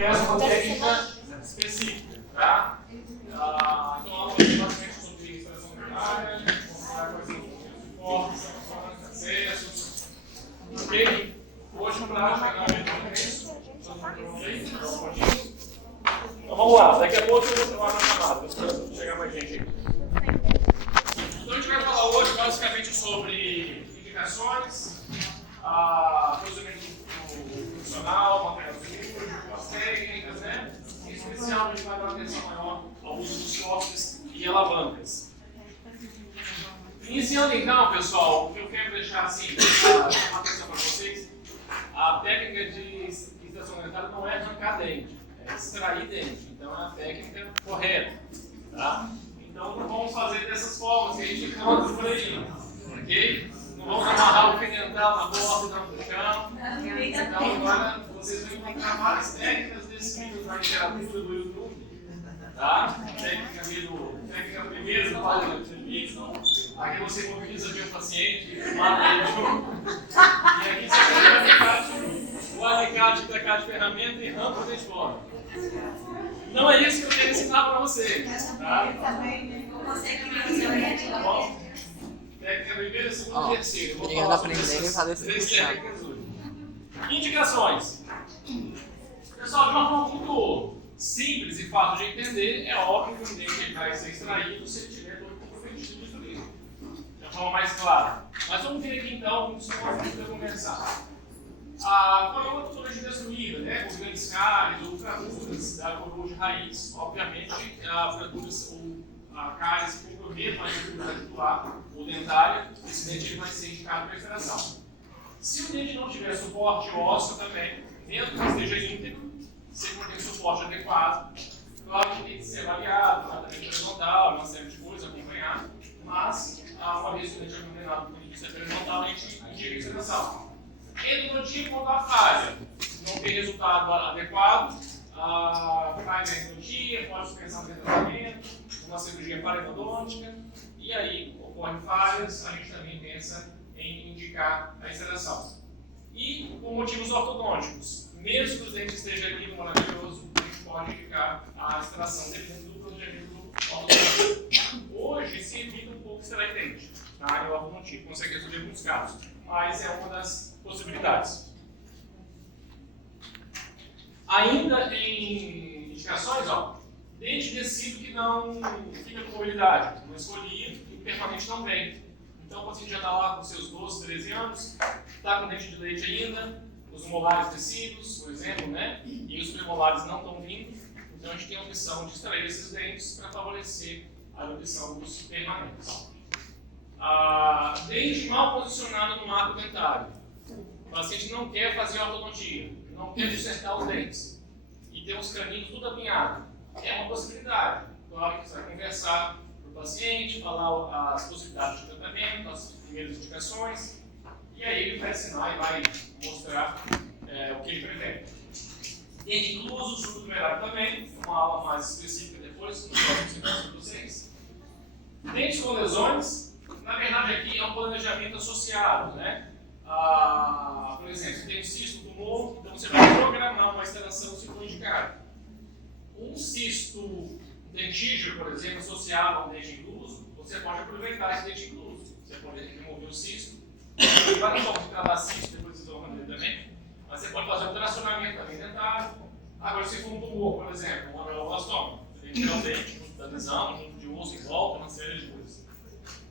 conhece uma técnica específica, tá? Então, ela vai bastante sobre extração dentária, mostrar quais são os suportes, acessos, ok? Hoje, para chegar a isso, então vamos lá, daqui a pouco eu vou falar na chamada, esperando chegar mais gente aqui. Então a gente vai falar hoje basicamente sobre indicações, procedimento funcional, material cirúrgico, as técnicas, né? Em especial a gente vai dar uma atenção maior ao uso dos postes e alavancas. Iniciando então, pessoal, o que eu quero deixar assim, uma atenção para vocês, a técnica de extração dentária não é arrancar dente, é extrair dente, então é a técnica correta, tá? Então não vamos fazer dessas formas que a gente encontra por aí, ok? Não vamos amarrar o fio dental na porta e no chão. Então agora vocês vão encontrar várias técnicas descritas na literatura do YouTube, tá? Técnica primeira da página do Wilson, aqui você mobiliza bem o paciente, mata ele. E aqui você tem o alicate da caixa de ferramenta e rampa o dente fora. Não é isso que eu quero ensinar para você, tá? Bom, técnica primeira, segunda e terceira. Vou falar sobre essas três técnicas hoje. Indicações. Pessoal, de uma forma muito simples e fácil de entender, é óbvio que o dente vai ser extraído se ele tiver todo comprometido de turismo. De uma forma mais clara. Mas vamos ver aqui então como isso pode começar. A coroa totalmente destruída, né, com grandes cáries ou fraturas da coroa de raiz, obviamente, a fraturas ou a cárie se comprometem a estrutura articular ou dentária, esse dente vai ser indicado para extração. Se o dente não tiver suporte ósseo também, mesmo que esteja íntegro, se não tem suporte adequado, claro que tem que ser avaliado, tratamento periodontal, uma série de coisas, acompanhado, mas uma vez que o dente é condenado por indício periodontal, a gente indica a extração. Endodontia, quando a falha não tem resultado adequado, faz a endodontia, pode suspensão de tratamento, uma cirurgia paraendodôntica, e aí ocorrem falhas, a gente também pensa em indicar a extração. E por motivos ortodônticos, mesmo que os dentes estejam ali maravilhoso, a gente pode indicar a extração dependendo do procedimento ortodôntico. Hoje se evita um pouco extrair dente na área ortodontia, consegue resolver alguns casos, mas é uma das possibilidades. Ainda em indicações, dente descido que não fica com mobilidade, não escolhido e permanente não vem. Então o paciente já está lá com seus 12, 13 anos, está com dente de leite ainda, os molares descidos, por exemplo, né? E os premolares não estão vindo, então a gente tem a opção de extrair esses dentes para favorecer a erudição dos permanentes. Dente mal posicionado no arco dentário. O paciente não quer fazer ortodontia, não quer consertar os dentes e tem os caninhos tudo apinhado. É uma possibilidade. Claro que você vai conversar com o paciente, falar as possibilidades de tratamento, as primeiras indicações, e aí ele vai ensinar e vai mostrar o que ele prefere. Dente incluso, subnumerado também, uma aula mais específica depois, nos próximos encontros de vocês. Dentes com lesões, na verdade aqui é um planejamento associado, né? Por exemplo, se tem um cisto, tumor, então você vai programar uma extração se for indicado. Um cisto dentígio, por exemplo, associado a um dente incluso, você pode aproveitar esse dente incluso. Você pode remover o cisto. Tem várias formas de tratar cisto, depois vocês vão ver também. Mas você pode fazer um tracionamento também dentário. Agora, se for um tumor, por exemplo, um ameloblastoma, você tem que tirar o dente junto da lesão, junto de osso em volta, uma série de coisas.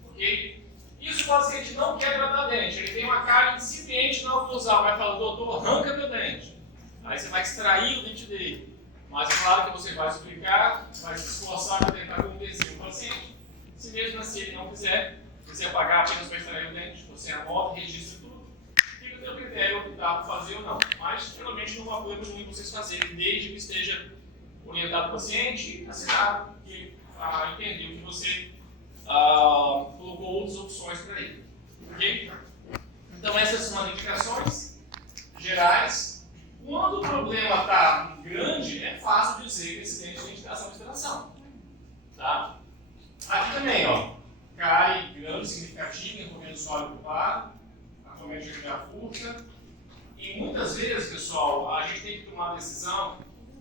Ok? Isso o paciente não quer tratar dente, ele tem uma cárie incipiente na oclusal, vai falar, doutor, arranca meu dente. Aí você vai extrair o dente dele. Mas é claro que você vai explicar, vai se esforçar para tentar convencer o paciente. Se mesmo assim ele não quiser pagar apenas para extrair o dente, você anota, registra tudo, fica o seu critério optar por fazer ou não. Mas geralmente não há problema nenhum vocês fazerem, desde que esteja orientado o paciente, assinado, que entendeu que você colocou outras opções para ele. Ok? Então essas são as indicações gerais. Quando o problema está grande, é fácil dizer que esse dente tem indicação de extração. Tá? Aqui também, cárie grande, significativa, envolvendo sólido ocupado, atualmente já furta. E muitas vezes, pessoal, a gente tem que tomar a decisão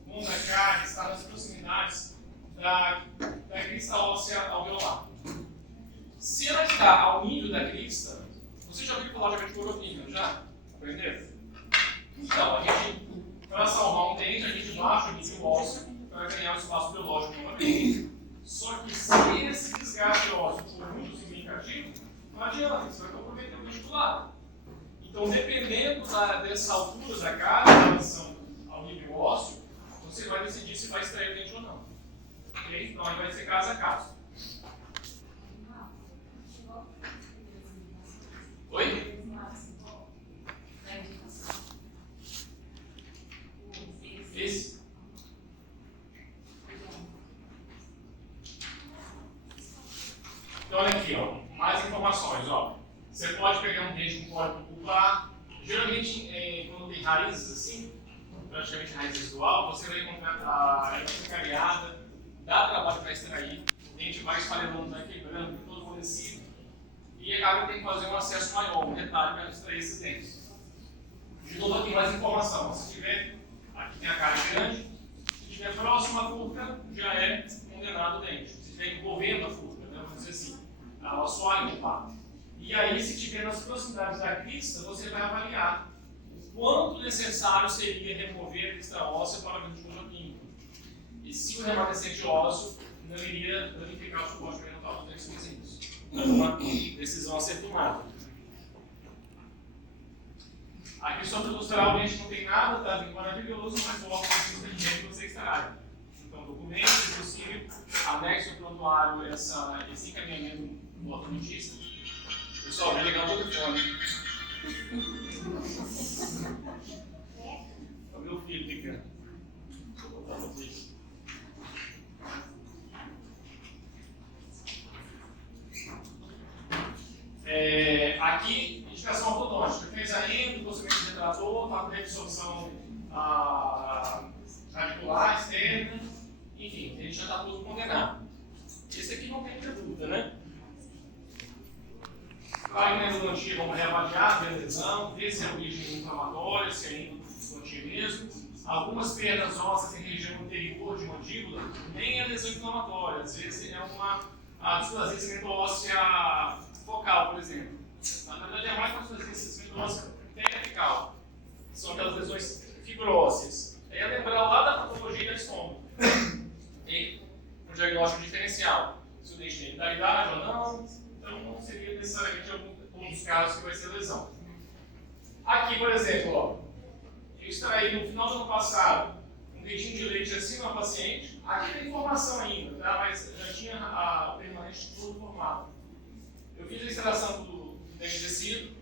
quando a cárie está nas proximidades da crista óssea alveolar. Se ela está ao nível da crista, você já ouviu falar de coronímio, já? Aprendeu? Então, para salvar um dente, a gente baixa o nível ósseo para ganhar o espaço biológico novamente. Só que se esse desgaste ósseo for muito significativo, não adianta, você vai comprometer o dente do lado. Então, dependendo dessa altura da cárie em relação ao nível ósseo, você vai decidir se vai extrair o dente ou não. Okay? Então, aí vai ser caso a caso. Oi? Esse? Então, olha aqui, ó, mais informações. Ó. Você pode pegar um dente com código pulpar. Geralmente, quando tem raízes assim, praticamente raiz residual, você vai encontrar a erva cariada, dá trabalho para extrair, o dente vai esfarelando, vai quebrando, todo amolecido, e acaba tem que fazer um acesso maior, um retalho para extrair esses dentes. De novo, aqui mais informação. Se tiver, aqui tem a cárie grande, se estiver próximo à furca, já é condenado o dente. Se estiver envolvendo a furca, né, vamos dizer assim, a assoalho de pato. E aí, se estiver nas proximidades da crista, você vai avaliar o quanto necessário seria remover a crista óssea para o coronímio. E se o remanescente ósseo não iria danificar o suporte periodontal dos dentes vizinhos. Então, uma decisão a ser tomada. A questão postural, a gente não tem nada, tá bem maravilhoso, mas o órgão de você extrai. Então, documento, se possível, anexo ao prontuário esse encaminhamento do ortodontista. Pessoal, vai ligar o telefone. É o meu filho ligando. Vou botar no vídeo. Aqui, indicação ortodôntica. Fez a endo, procedimento de retrator, para a absorção radicular, externa, enfim, a gente já está tudo condenado. Esse aqui não tem muita dúvida, né? Para a endodontia, vamos reavaliar, ver a lesão, ver se é origem inflamatória, se é endodontia mesmo. Algumas perdas ósseas em região anterior de mandíbula nem é lesão inflamatória, às vezes é uma displasia óssea focal, por exemplo. Na verdade, é mais uma displasia óssea periapical. São aquelas lesões fibróseas. É lembrar lá da patologia do estômago. E um diagnóstico diferencial. Se o dente tem vitalidade ou não, então não seria necessariamente algum dos casos que vai ser lesão. Aqui, por exemplo, ó, eu extraí no final do ano passado um dentinho de leite assim numa paciente. Aqui tem informação ainda, tá? Mas já tinha o permanente todo formado. Eu fiz a extração do dente de tecido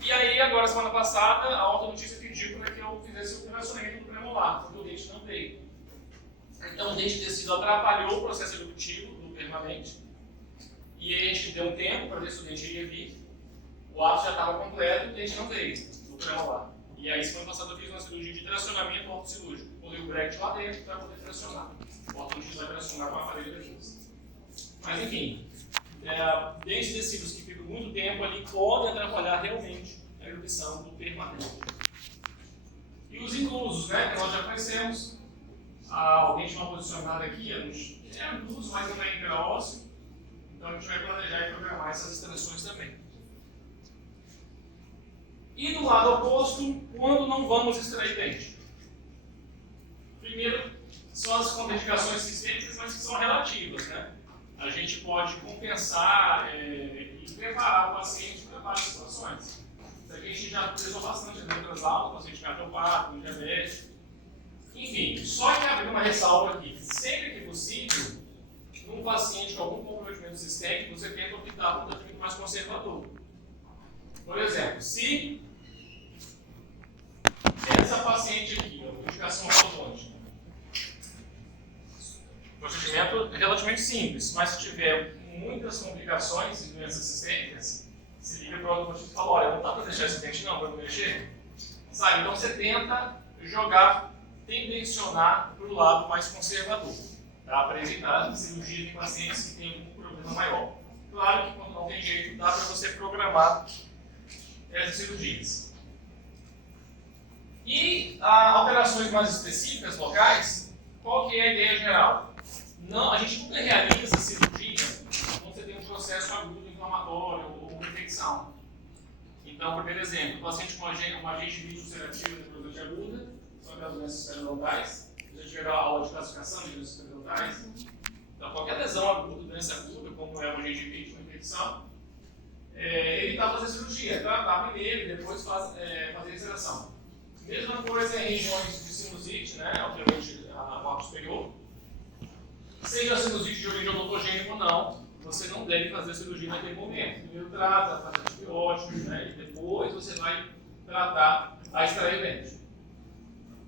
e aí agora, semana passada, a ortodontista pediu para que eu fizesse o relacionamento do premolar, porque o dente não veio. Então o dente de tecido atrapalhou o processo eruptivo do permanente. E aí a gente deu um tempo para ver se o dente iria vir. O ato já estava completo e o dente não veio, o premolar. E aí, semana passada, eu fiz uma cirurgia de tracionamento ortocirúrgico. Colei o bracket lá dentro para poder tracionar. O ortodontia vai tracionar com a aparelho depois. Mas, enfim, dentes tecidos que ficam muito tempo ali podem atrapalhar realmente a erupção do permanente. E os inclusos, né, que nós já conhecemos. O dente mal posicionado aqui é um incluso, mas não é intraósseo. Então, a gente vai planejar e programar essas extensões também. E do lado oposto, quando não vamos extrair dente? Primeiro, são as contraindicações sistêmicas, mas que são relativas, né? A gente pode compensar e preparar o paciente para várias situações. Isso aqui a gente já utilizou bastante nas outras aulas, paciente cardiopático, diabético. Enfim, só que abrir uma ressalva aqui. Sempre que possível, num paciente com algum comprometimento sistêmico, você tenta optar por um tratamento mais conservador. Por exemplo, se essa paciente aqui, indicação ortodôntica, procedimento relativamente simples, mas se tiver muitas complicações e doenças sistêmicas, se liga para o ortodontista e fala, olha, não dá para deixar esse dente não, para não mexer. Sabe? Então você tenta jogar, tendencionar para o lado mais conservador, para evitar cirurgia de pacientes que têm um problema maior. Claro que quando não tem jeito, dá para você programar essas cirurgias. E alterações mais específicas, locais, que é a ideia geral? Não, a gente nunca realiza cirurgia quando você tem um processo agudo inflamatório ou uma infecção. Então, primeiro exemplo, o paciente com agente ulcerativo de necrose aguda, são aquelas doenças periodontais. A gente tiver a aula de classificação de doenças periodontais. Então, qualquer lesão aguda, doença aguda, como é o gengivite, uma infecção, ele está fazendo cirurgia, tratar primeiro e depois fazer a extração. Mesma coisa em regiões de sinusite, né, obviamente a parte superior. Seja a sinusite de origem odontogênica ou não, você não deve fazer a cirurgia naquele momento. Primeiro trata, faz antibióticos, né, e depois você vai tratar a extrair o dente.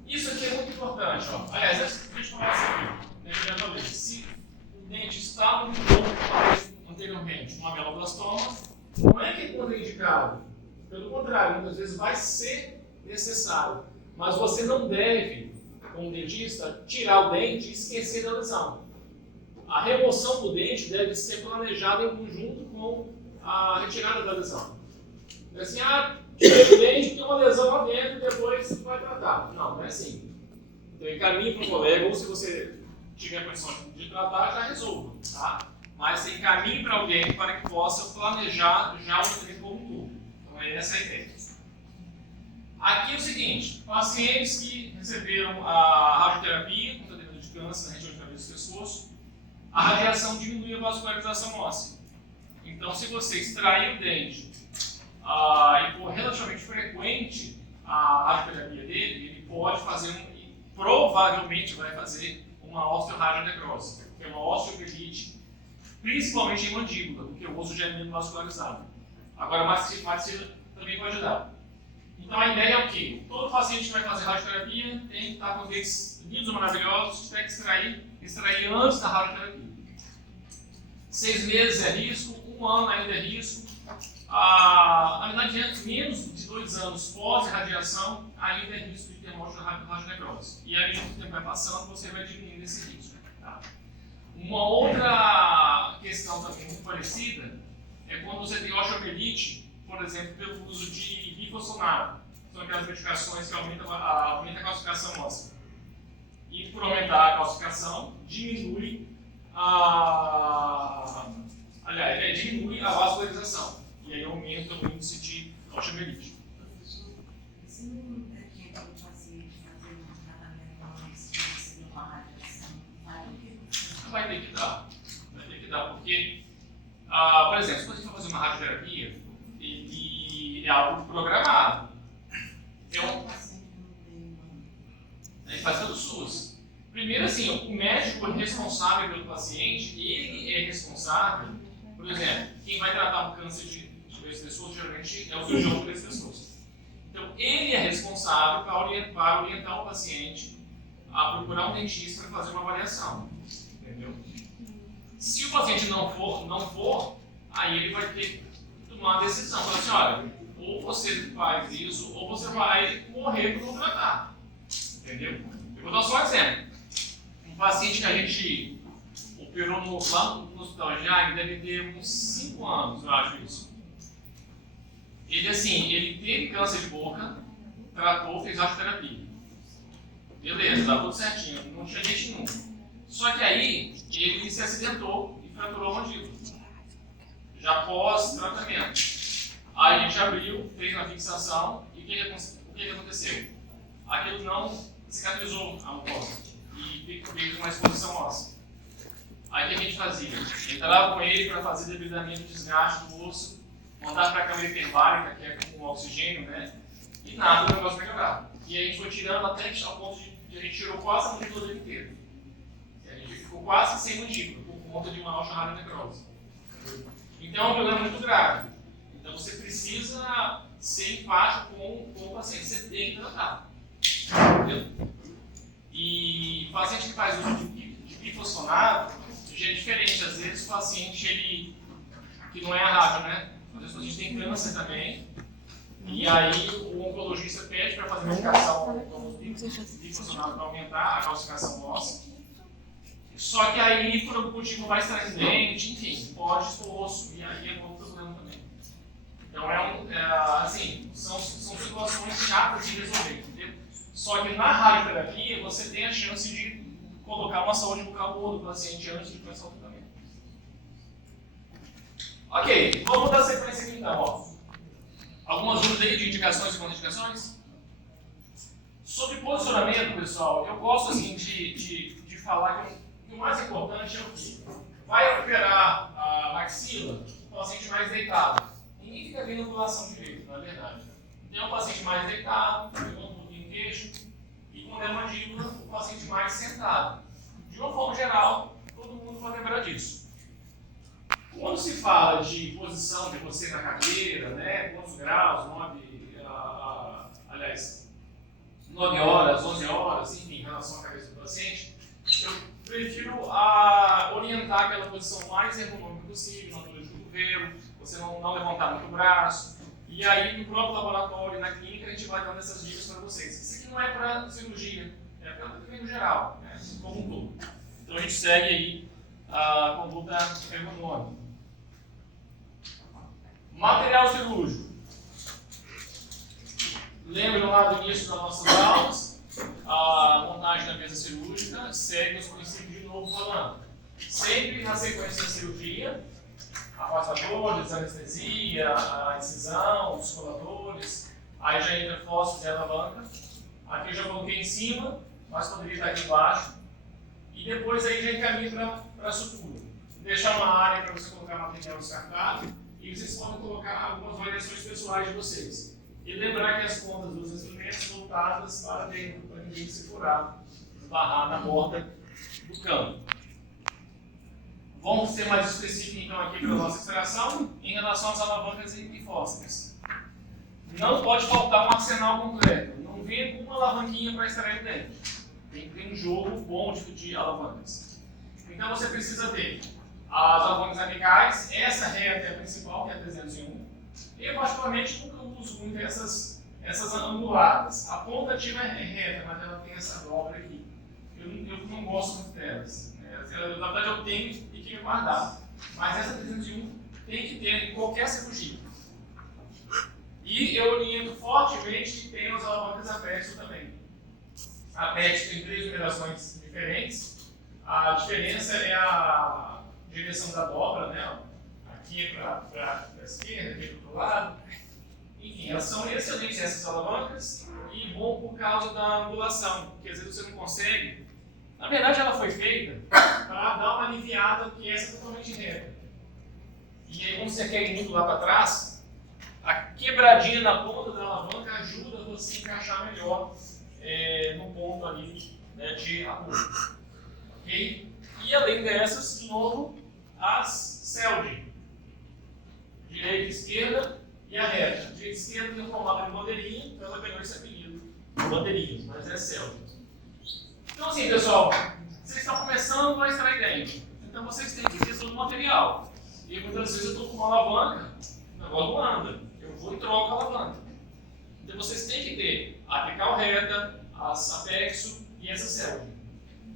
Isso aqui é muito importante. Ó. Aliás, antes de a gente começar aqui, eu já falei, se o dente está no ponto anteriormente, uma meloblastoma, não é que é contraindicado. Pelo contrário, muitas vezes vai ser necessário. Mas você não deve, como dentista, tirar o dente e esquecer da lesão. A remoção do dente deve ser planejada em conjunto com a retirada da lesão. Não é assim, tira o dente, tem uma lesão lá dentro e depois você vai tratar. Não é assim. Então encaminhe para o colega, ou se você tiver condição de tratar, já resolva. Tá? Mas encaminhe para alguém para que possa planejar já o tratamento como um todo. Então é essa a ideia. Aqui é o seguinte, pacientes que receberam a radioterapia, com tratamento de câncer na região de cabeça e pescoço, a radiação diminui a vascularização óssea. Então, se você extrair o dente e for relativamente frequente a radioterapia dele, ele pode fazer, provavelmente vai fazer uma osteoradionecrose, que é uma osteopelite, principalmente em mandíbula, porque o osso já é menos vascularizado. Agora, a maxila também pode ajudar. Então, a ideia é o quê? Todo paciente que vai fazer radioterapia tem que estar com os dentes lindos, maravilhosos, tem que extrair antes da radioterapia. 6 meses é risco, 1 ano ainda é risco. Na verdade, menos de 2 anos pós-radiação, ainda é risco de ter morte da radionecrose. E aí, o tempo vai passando, você vai diminuindo esse risco. Tá? Uma outra questão também muito parecida é quando você tem osteomielite, por exemplo, pelo uso de bifosfonato. São aquelas medicações que aumentam a calcificação óssea. E por aumentar a calcificação, diminui diminui a vascularização. E aí aumenta o índice de osteomielite. Se não tem aquele paciente fazendo um tratamento antes de receber uma radiação, vai ter que dar. Porque, por exemplo, se você for fazer uma radioterapia, ele é algo programado. Ele faz pelo SUS. Primeiro, assim, o médico responsável pelo paciente, ele é responsável, por exemplo, quem vai tratar um câncer de pessoas, geralmente é o cirurgião das pessoas. Então, ele é responsável para orientar o paciente a procurar um dentista para fazer uma avaliação. Entendeu? Se o paciente não for, aí ele vai ter que tomar uma decisão. Falar assim, olha, ou você faz isso, ou você vai morrer por não tratar. Entendeu? Eu vou dar só um exemplo. Um paciente que a gente operou lá no hospital já, ele deve ter uns 5 anos, eu acho isso. Ele teve câncer de boca, tratou, fez radioterapia. Beleza, dá tudo certinho, não tinha dente nenhum. Só que aí, ele se acidentou e fraturou a mandíbula. Já pós-tratamento. Aí a gente abriu, fez uma fixação e o que aconteceu? Aquilo não cicatrizou a mucosa e fez uma exposição óssea. Aí o que a gente fazia? Entrava com ele para fazer debridamento de desgaste do osso, mandar para a câmara hiperbárica, que é com oxigênio, né? E nada, o negócio melhorava. E a gente foi tirando até ao ponto de a gente tirou quase a mandíbula dele inteiro. E a gente ficou quase sem mandíbula, por conta de uma osteoradionecrose. Então é um problema muito grave. Então você precisa ser empático com o paciente, você tem que tratar. Entendeu? E o paciente que faz uso de bifosfonato já é diferente. Às vezes o paciente que não é a rádio, né? Às vezes o paciente tem câncer também. E aí o oncologista pede para fazer medicação com bifosfonato para aumentar a calcificação óssea. Só que aí, por algum motivo, vai extrair dente, enfim, pode expor o osso. E aí é um outro problema também. Então, são situações chatas de resolver, entendeu? Só que na radioterapia, você tem a chance de colocar uma saúde bucal boa do paciente antes de começar o tratamento. Ok, vamos dar sequência aqui então. Ó. Algumas dúvidas aí de indicações e contraindicações? Sobre posicionamento, pessoal, eu gosto assim, de falar que o mais importante é o quê? Vai operar a maxila, o paciente mais deitado. Ninguém fica vendo a angulação direito, na verdade. Tem um paciente mais deitado, pegando um pouquinho o queixo, e quando é mandíbula, o paciente mais sentado. De uma forma geral, todo mundo vai lembrar disso. Quando se fala de posição de você na cadeira, né, quantos graus, 9 horas, 11 horas, enfim, em relação à cabeça do paciente, eu prefiro orientar aquela posição mais ergonômica possível, na altura de cotovelo, você não levantar muito o braço. E aí, no próprio laboratório, na clínica, a gente vai dando essas dicas para vocês. Isso aqui não é para cirurgia, é para tratamento geral, né, como um todo. Então a gente segue aí a conduta ergonômica. Material cirúrgico. Lembram lá do início das nossas aulas, a montagem da mesa cirúrgica segue os princípios de novo falando. Sempre na sequência da cirurgia, afastadores, anestesia, a incisão, os coladores, aí já entra fósforo e alavanca. Aqui eu já coloquei em cima, mas poderia estar aqui embaixo. E depois aí já encaminha para a sutura. Deixar uma área para você colocar material descartável e vocês podem colocar algumas variações pessoais de vocês. E lembrar que as pontas dos instrumentos são voltadas para dentro, para ninguém se furar, esbarrar na borda do cano. Vamos ser mais específicos então aqui para a nossa extração em relação às alavancas e fósforos. Não pode faltar um arsenal completo. Não vem com uma alavanquinha para extrair o dente. Tem que ter um jogo bom de alavancas. Então você precisa ter as alavancas amicais, essa reta é a principal, que é a 301. Eu particularmente nunca uso muito essas anguladas. A ponta ativa é reta, mas ela tem essa dobra aqui. Eu não gosto muito delas. Na verdade eu tenho e queria guardar. Mas essa 301 tem que ter em qualquer cirurgia. E eu oriento fortemente que tenha as alavancas Apexo também. A Apexo tem 3 numerações diferentes. A diferença é a direção da dobra, né? Aqui é para a esquerda, aqui é para o outro lado. Enfim, elas são excelentes essas alavancas e bom por causa da angulação, porque às vezes você não consegue. Na verdade, ela foi feita para dar uma aliviada, porque essa é totalmente reta. E aí, quando você quer ir muito lá para trás, a quebradinha na ponta da alavanca ajuda você a encaixar melhor no ponto ali, né, de apoio. Ok? E além dessas, de novo, as CELD. Direita e esquerda e a reta. Direita e esquerda tem o formato de bandeirinha, então ela ganhou esse apelido. Bandeirinha, mas é CELD. Então assim, pessoal, vocês estão começando a extrair dente. Então vocês têm que ter todo o material. E muitas vezes eu estou com uma alavanca, o negócio não anda. Eu vou e troco a alavanca. Então vocês têm que ter a apical reta, as apexo e essa CELD.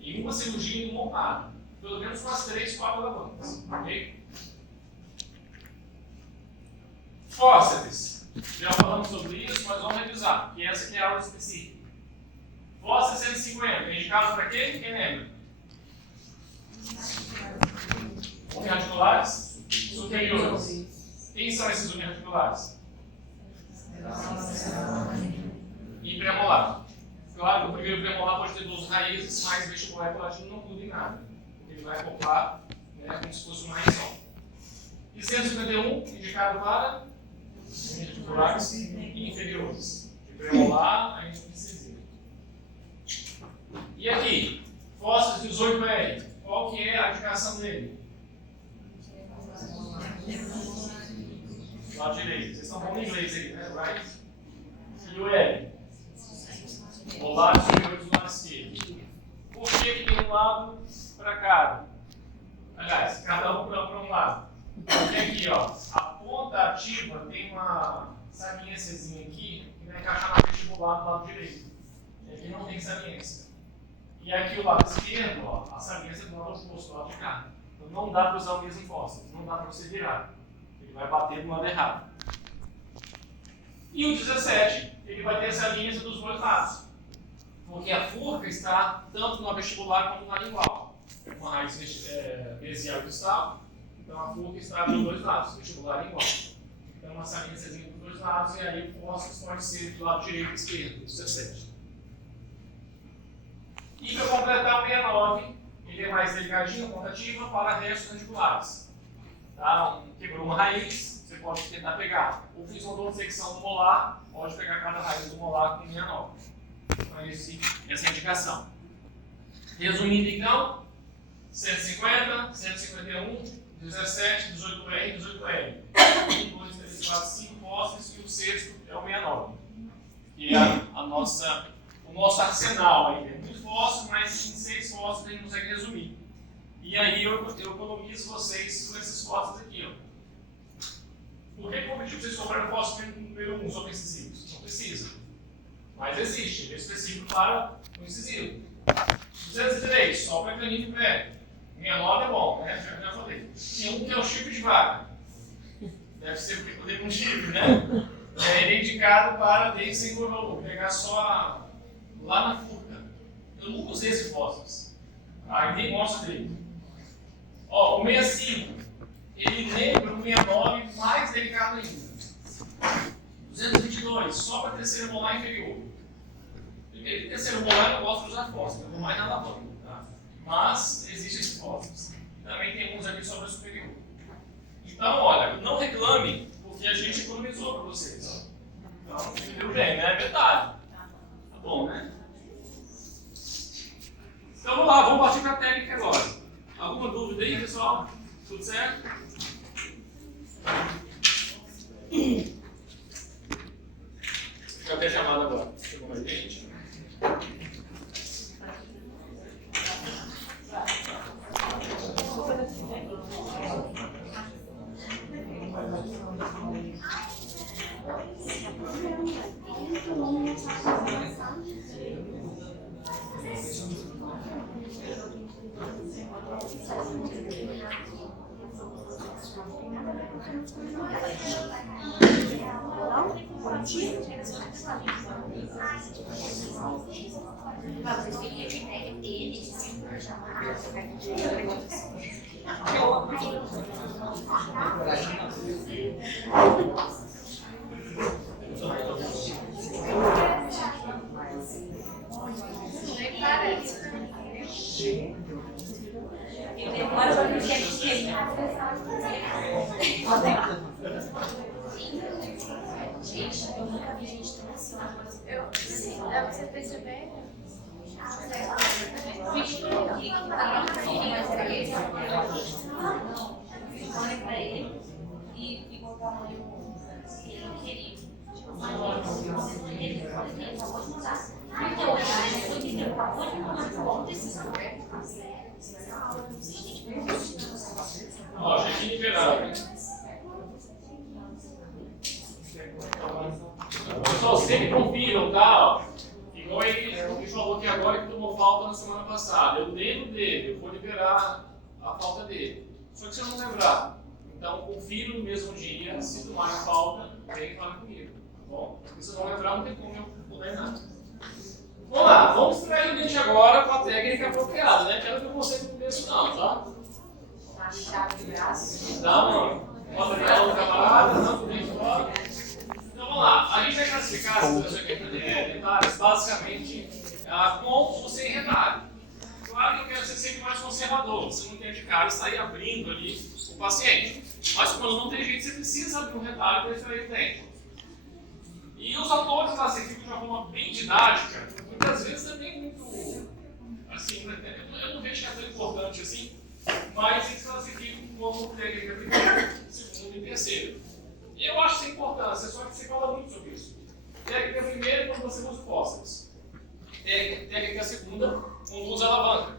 Em uma cirurgia em montado. Pelo menos umas 3, 4 alavancas. Ok? Fósseis. Já falamos sobre isso, mas vamos revisar. Que essa aqui é a aula específica. Fósseis 150. Indicado para quem? Quem lembra? Uniarticulares superiores. Quem são esses uniarticulares? E premolar. Claro que o primeiro premolar pode ter 12 raízes, mas vestibular e palatino não muda em nada. Porque ele vai acoplar, né, como se fosse uma raizão. E 151, indicado para uniarticulares inferiores. De premolar, a gente precisa ir. E aqui, fósseis 18R. Qual que é a indicação dele? Lado direito. Vocês estão falando inglês aí, né? Right? E o L? O lado superior do lado esquerdo. Por que que tem um lado para cada? Aliás, cada um para um lado. Porque aqui, ó, a ponta ativa tem uma saliênciazinha aqui que vai encaixar na vestibular do lado direito. E aqui não tem saliência. E aqui o lado esquerdo, ó, a saliência do lado oposto, do lado de cá. Então não dá para usar o mesmo fóssil, não dá para você virar. Ele vai bater do lado errado. E o 17, ele vai ter essa linha dos dois lados. Porque a furca está tanto no vestibular quanto na lingual. É uma raiz mesial e distal, então a furca está dos dois lados, vestibular e lingual. Então uma saliênciazinha dos dois lados, e aí o fósforo pode ser do lado direito e esquerdo, isso é certo. E para completar o 69, ele é mais delicadinho, contativa para restos radiculares. Tá? Quebrou uma raiz, você pode tentar pegar. Ou fiz uma dissecção do molar, pode pegar cada raiz do molar com 69. Então, essa é a indicação. Resumindo então, 150, 151, 17, 18R, 18R. 1, 2, 3, 4, 5 fósforos, e o sexto é o 69. Que é o nosso arsenal aí. É muito fósforo, mas em 6 fósforos a gente consegue resumir. E aí eu economizo vocês com esses fósforos aqui. Ó. Por que eu pedi para vocês comprarem o fósforo número 1 sobre incisivos? Não precisa. Mas existe, ele é específico para o incisivo. 203, só para canino e pé. 69 é bom, né? Já falei. Tem um que é o chifre de vaca. Deve ser porque eu dei um chifre, né? Ele é indicado para desde sem curva, vou pegar só lá na furca. Eu nunca usei esse fósforo. Aí tem gosto dele. Ó, o 65, ele lembra o 69 mais delicado ainda. 222, só para terceiro molar inferior. Primeiro e terceiro molar eu não gosto de usar fósforo, eu vou mais na alavanca. Tá? Mas existe esse fósforo. Também tem uns aqui sobre o superior. Então, olha, não reclame, porque a gente economizou para vocês. Então, entendeu bem, né? É metade. Tá bom, né? Então vamos lá, vamos partir para a técnica agora. Alguma dúvida aí, pessoal? Tudo certo? Fica até chamado agora. Chegou mais gente. Gente, eu nunca vi gente tão ansiosa. Você percebeu? Olha pra ele e ficou com a mãe. Ele não queria. Ele acabou de mudar. Então, ele acabou de mudar uma decisão. Ó, check-in liberado. Pessoal, sempre confiram, tá? Ó, igual ele falou aqui agora que tomou falta na semana passada. Eu lembro dele, eu vou liberar a falta dele. Só que se eu não lembrar, então confiro no mesmo dia, se tomarem falta, vem e fala comigo, tá bom? Porque se eu não lembrar, não tem como eu poder nada. Vamos lá, vamos extrair o dente agora com a técnica apropriada, né? Quero que eu mostrei no começo não, tá? A chave de braço. Dá uma material do camarada, não, dente fora. Então vamos lá, a gente vai classificar as dentárias basicamente com você em retalho. Claro que eu quero ser sempre mais conservador, você não tem de cara e sair abrindo ali o paciente. Mas quando não tem jeito, você precisa abrir um retalho para extrair o dente. E os autores classificam de uma forma bem didática, muitas vezes também muito, assim, eu não vejo que é tão importante assim, mas eles classificam como técnica primeira, segunda e terceira. E eu acho sem importância, só que você fala muito sobre isso. Técnica primeira é quando você usa fósseis. Técnica segunda, quando usa alavanca.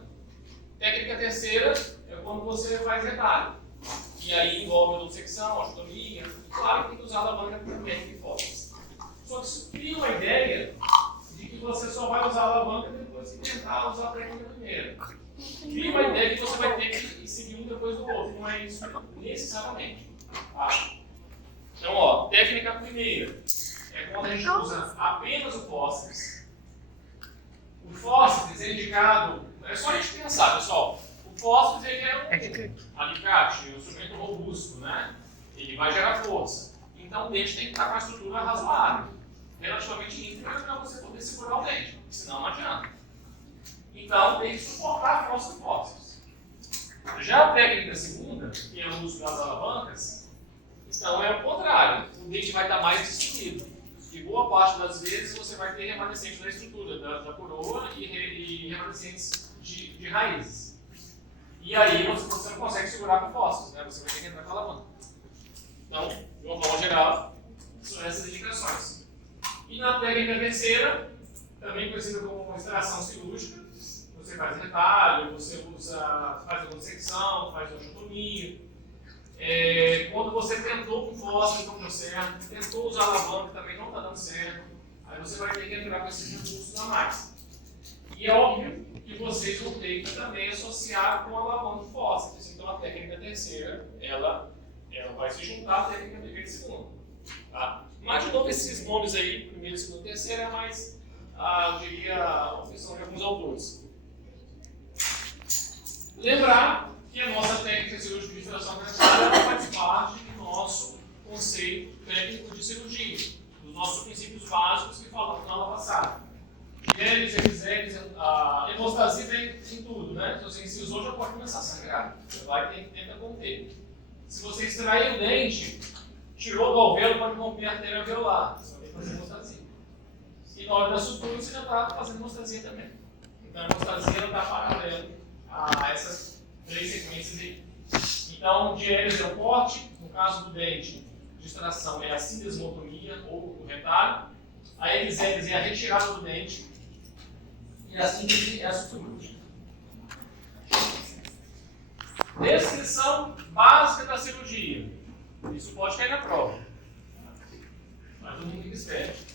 Técnica terceira é quando você faz retalho. E aí envolve odossecção, osteotomia. Claro que tem que usar alavanca também e fósseis. Só que isso cria uma ideia de que você só vai usar a alavanca depois que tentar usar a técnica primeira. Cria uma ideia que você vai ter que seguir um depois do outro. Não é isso necessariamente. Tá? Então, ó, técnica primeira é quando a gente usa apenas o fósseis. fabricado. É só a gente pensar, pessoal. O fósforo ele é um alicate, um instrumento robusto, né? Ele vai gerar força. Então o dente tem que estar com a estrutura razoável, relativamente íntegra, para você poder segurar o dente. Senão não adianta. Então tem que suportar a força do fósforo. Já a técnica segunda, que é o uso das alavancas, então é o contrário. O dente vai estar mais destruído. E boa parte das vezes você vai ter remanescentes da estrutura, da coroa e remanescentes de raízes. E aí você não consegue segurar com fósforos, né? Você vai ter que entrar com a alavanca. Então, de uma forma geral, são essas indicações. E na técnica terceira, também conhecida como extração cirúrgica, você faz retalho, você faz a dissecção, faz a osteotomia. Quando você tentou com fósforo não deu certo, tentou usar alavanca também não está dando certo, aí você vai ter que entrar com esses recursos a mais. E é óbvio que vocês vão ter que também associar com a alavanca fósforo. Então a técnica terceira, ela vai se juntar à técnica primeira e segunda. Tá? Mas de novo esses nomes aí, primeiro, segundo e terceiro, é mais, eu diria, a opção de alguns autores. Lembrar que a nossa técnica cirúrgica de extração dentária faz parte do nosso conceito técnico de cirurgia, dos nossos princípios básicos que falamos na aula passada. Gênesis, episéries, hemostasia tem tudo, né? Se você incisou, já pode começar a sangrar. Você vai tentar conter. Se você extrair o dente, tirou do alvéolo, pode romper a artéria alveolar. Você vai fazer hemostasia. E na hora da sutura, você já está fazendo hemostasia também. Então a hemostasia está paralela a essas 3 sequências aí. Então, diérese é o corte, no caso do dente de extração é a sindesmotomia ou o retalho, a episérese é a retirada do dente e a síntese é a sutura. Descrição básica da cirurgia. Isso pode cair na prova. Mas todo mundo fica esperto.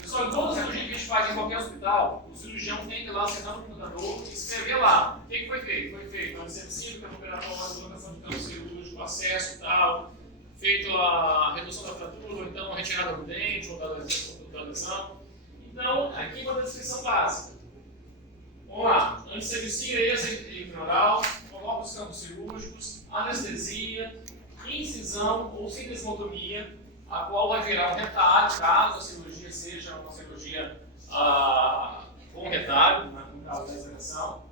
Pessoal, em toda cirurgia que a gente faz em qualquer hospital, o cirurgião tem que ir lá sentar no computador e escrever lá o que foi feito. Foi feito a anestesia, operatória, a colocação de cano cirúrgico, acesso e tal, feito a redução da fratura, ou então a retirada do dente, ou da lesão. Então, aqui uma descrição básica. Vamos lá. Anestesia extraoral, coloca os campos cirúrgicos, anestesia, incisão ou sindesmotomia, a qual vai virar um retalho, caso a cirurgia seja uma cirurgia com retalho, no caso da extração.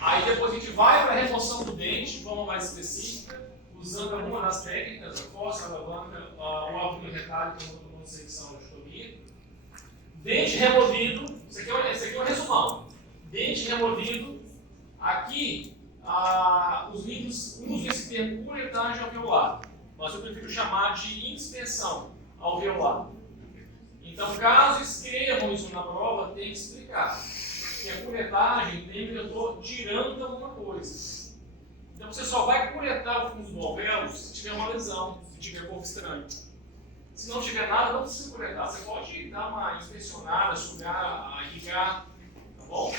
Aí depois a gente vai para a remoção do dente de forma mais específica, usando alguma das técnicas, a fósforo, a alavanca, o alvo do retalho, que é uma outra secção de osteotomia. Dente removido, isso aqui é um resumão. Dente removido, aqui os livros usam esse termo curetagem alveolar, mas eu prefiro chamar de inspeção alveolar. Então, caso escrevam isso na prova, tem que explicar. Que a curetagem lembra que eu estou tirando alguma coisa. Então, você só vai curetar o fundo do alvéolo se tiver uma lesão, se tiver corpo estranho. Se não tiver nada, não precisa curetar. Você pode dar uma inspecionada, sugar, irrigar, tá bom?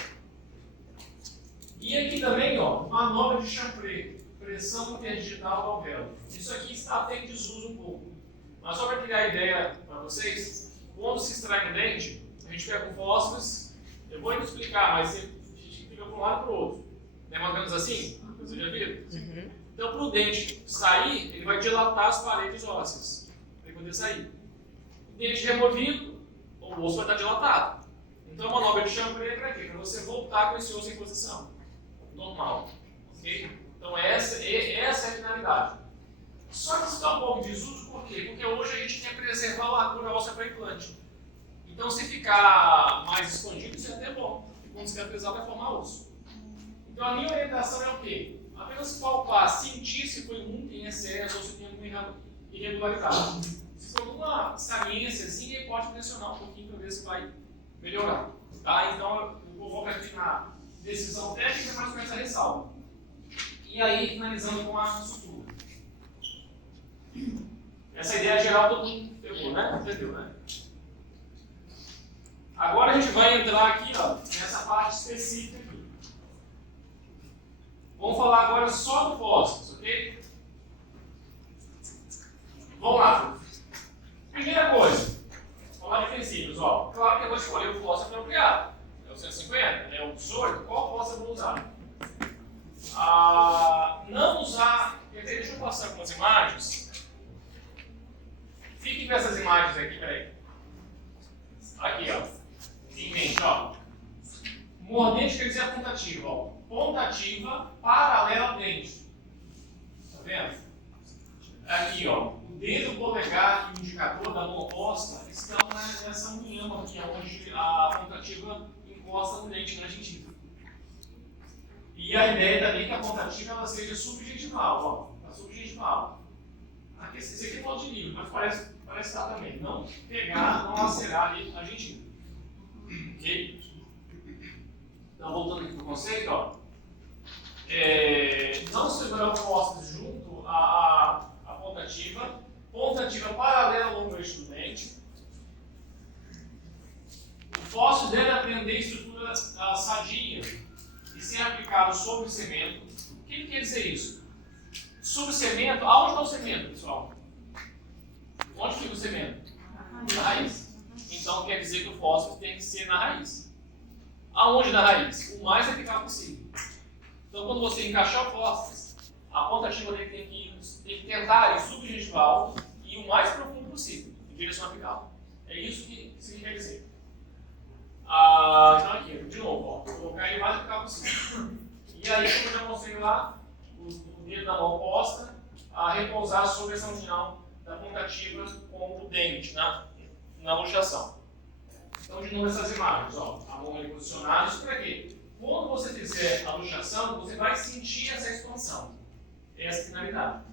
E aqui também, ó, manobra de Champré, pressão interdigital do alvéolo. Isso aqui está até em desuso um pouco. Mas só para criar a ideia para vocês, quando se extrai um dente, a gente pega com fósforos, eu vou explicar, mas a gente fica para um lado e para o outro. Não é mais ou menos assim? Vocês já viram? Uhum. Então, para o dente sair, ele vai dilatar as paredes ósseas, para poder sair. O dente removido, o osso vai estar dilatado. Então, a manobra de Champré é para quê? Para você voltar com esse osso em posição normal. Ok? Então, essa é a finalidade. Só que isso está um pouco em desuso, por quê? Porque hoje a gente quer preservar a largura óssea para implante. Então, se ficar mais escondido, isso é até bom. E quando cicatrizar, vai formar osso. Então, a minha orientação é o quê? Apenas palpar, sentir se foi muito em excesso ou se tem alguma irregularidade. Se for uma saliência, assim, ele pode pressionar um pouquinho para ver se vai melhorar. Tá? Então, eu vou focar aqui na decisão técnica, mas com essa ressalva. E aí, finalizando com a sutura. Essa ideia geral todo mundo pegou, né? Entendeu, né? Agora a gente vai entrar aqui, ó, nessa parte específica aqui. Vamos falar agora só do fósforo, ok? Vamos lá. Primeira coisa, vamos falar de princípios, ó. Claro que eu vou escolher o fósforo apropriado. É o 150? É o 18? Qual fossa eu vou usar? Não usar. Deixa eu passar algumas imagens. Fiquem com essas imagens aqui, peraí. Aqui, ó. Em mente, ó. Mordente quer dizer a ponta ativa, ó. Ponta ativa paralela ao dente. Tá vendo? Aqui, ó. O dedo, o polegar e o indicador da mão oposta estão nessa união aqui, onde a ponta ativa encosta no dente, na gengiva. E a ideia também é que a ponta ativa ela seja subgengival, ó. A subgengival. Aqui, esse aqui é modo de nível, mas parece estar também. Não pegar, não lacerar ali a gengiva. Ok? Então, voltando aqui para o conceito, ó. Não segurar o fósforo junto à ponta ativa paralela ao longo do eixo do dente. O fósforo deve aprender estrutura sadia e ser aplicado sobre o cemento. O que quer dizer isso? Sobre o cemento, aonde está o cemento, pessoal? Onde fica o cemento? Na raiz. Então quer dizer que o fósforo tem que ser na raiz. Aonde na raiz? O mais eficaz possível. Então quando você encaixar o fósforo, a ponta ativa dele tem que tentar ir subgengival e o mais profundo possível, em direção apical. É isso que isso quer dizer. Então aqui, de novo, ó, vou colocar ele o mais apical possível. E aí, como eu já mostrei lá, o dedo da mão oposta a repousar sobre essa união da ponta ativa com o dente na luxação. Então, de novo, essas imagens, ó, a mão ali posicionada, isso para quê? Quando você fizer a luxação, você vai sentir essa expansão. Essa é a finalidade.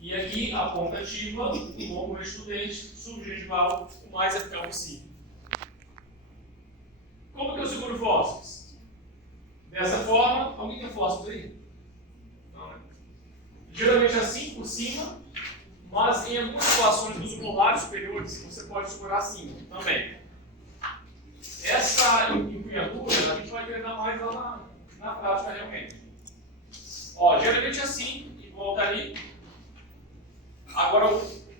E aqui, a ponta ativa, o longo eixo do dente, subgengival, o mais eficaz possível. Como que eu seguro fósforos? Dessa forma, alguém tem fósforos aí? Não, né? Geralmente assim, por cima, mas em algumas situações dos molares superiores, você pode segurar assim também. Essa empunhadura, a gente vai treinar mais lá na prática realmente. Ó, geralmente assim, e volta ali. Agora,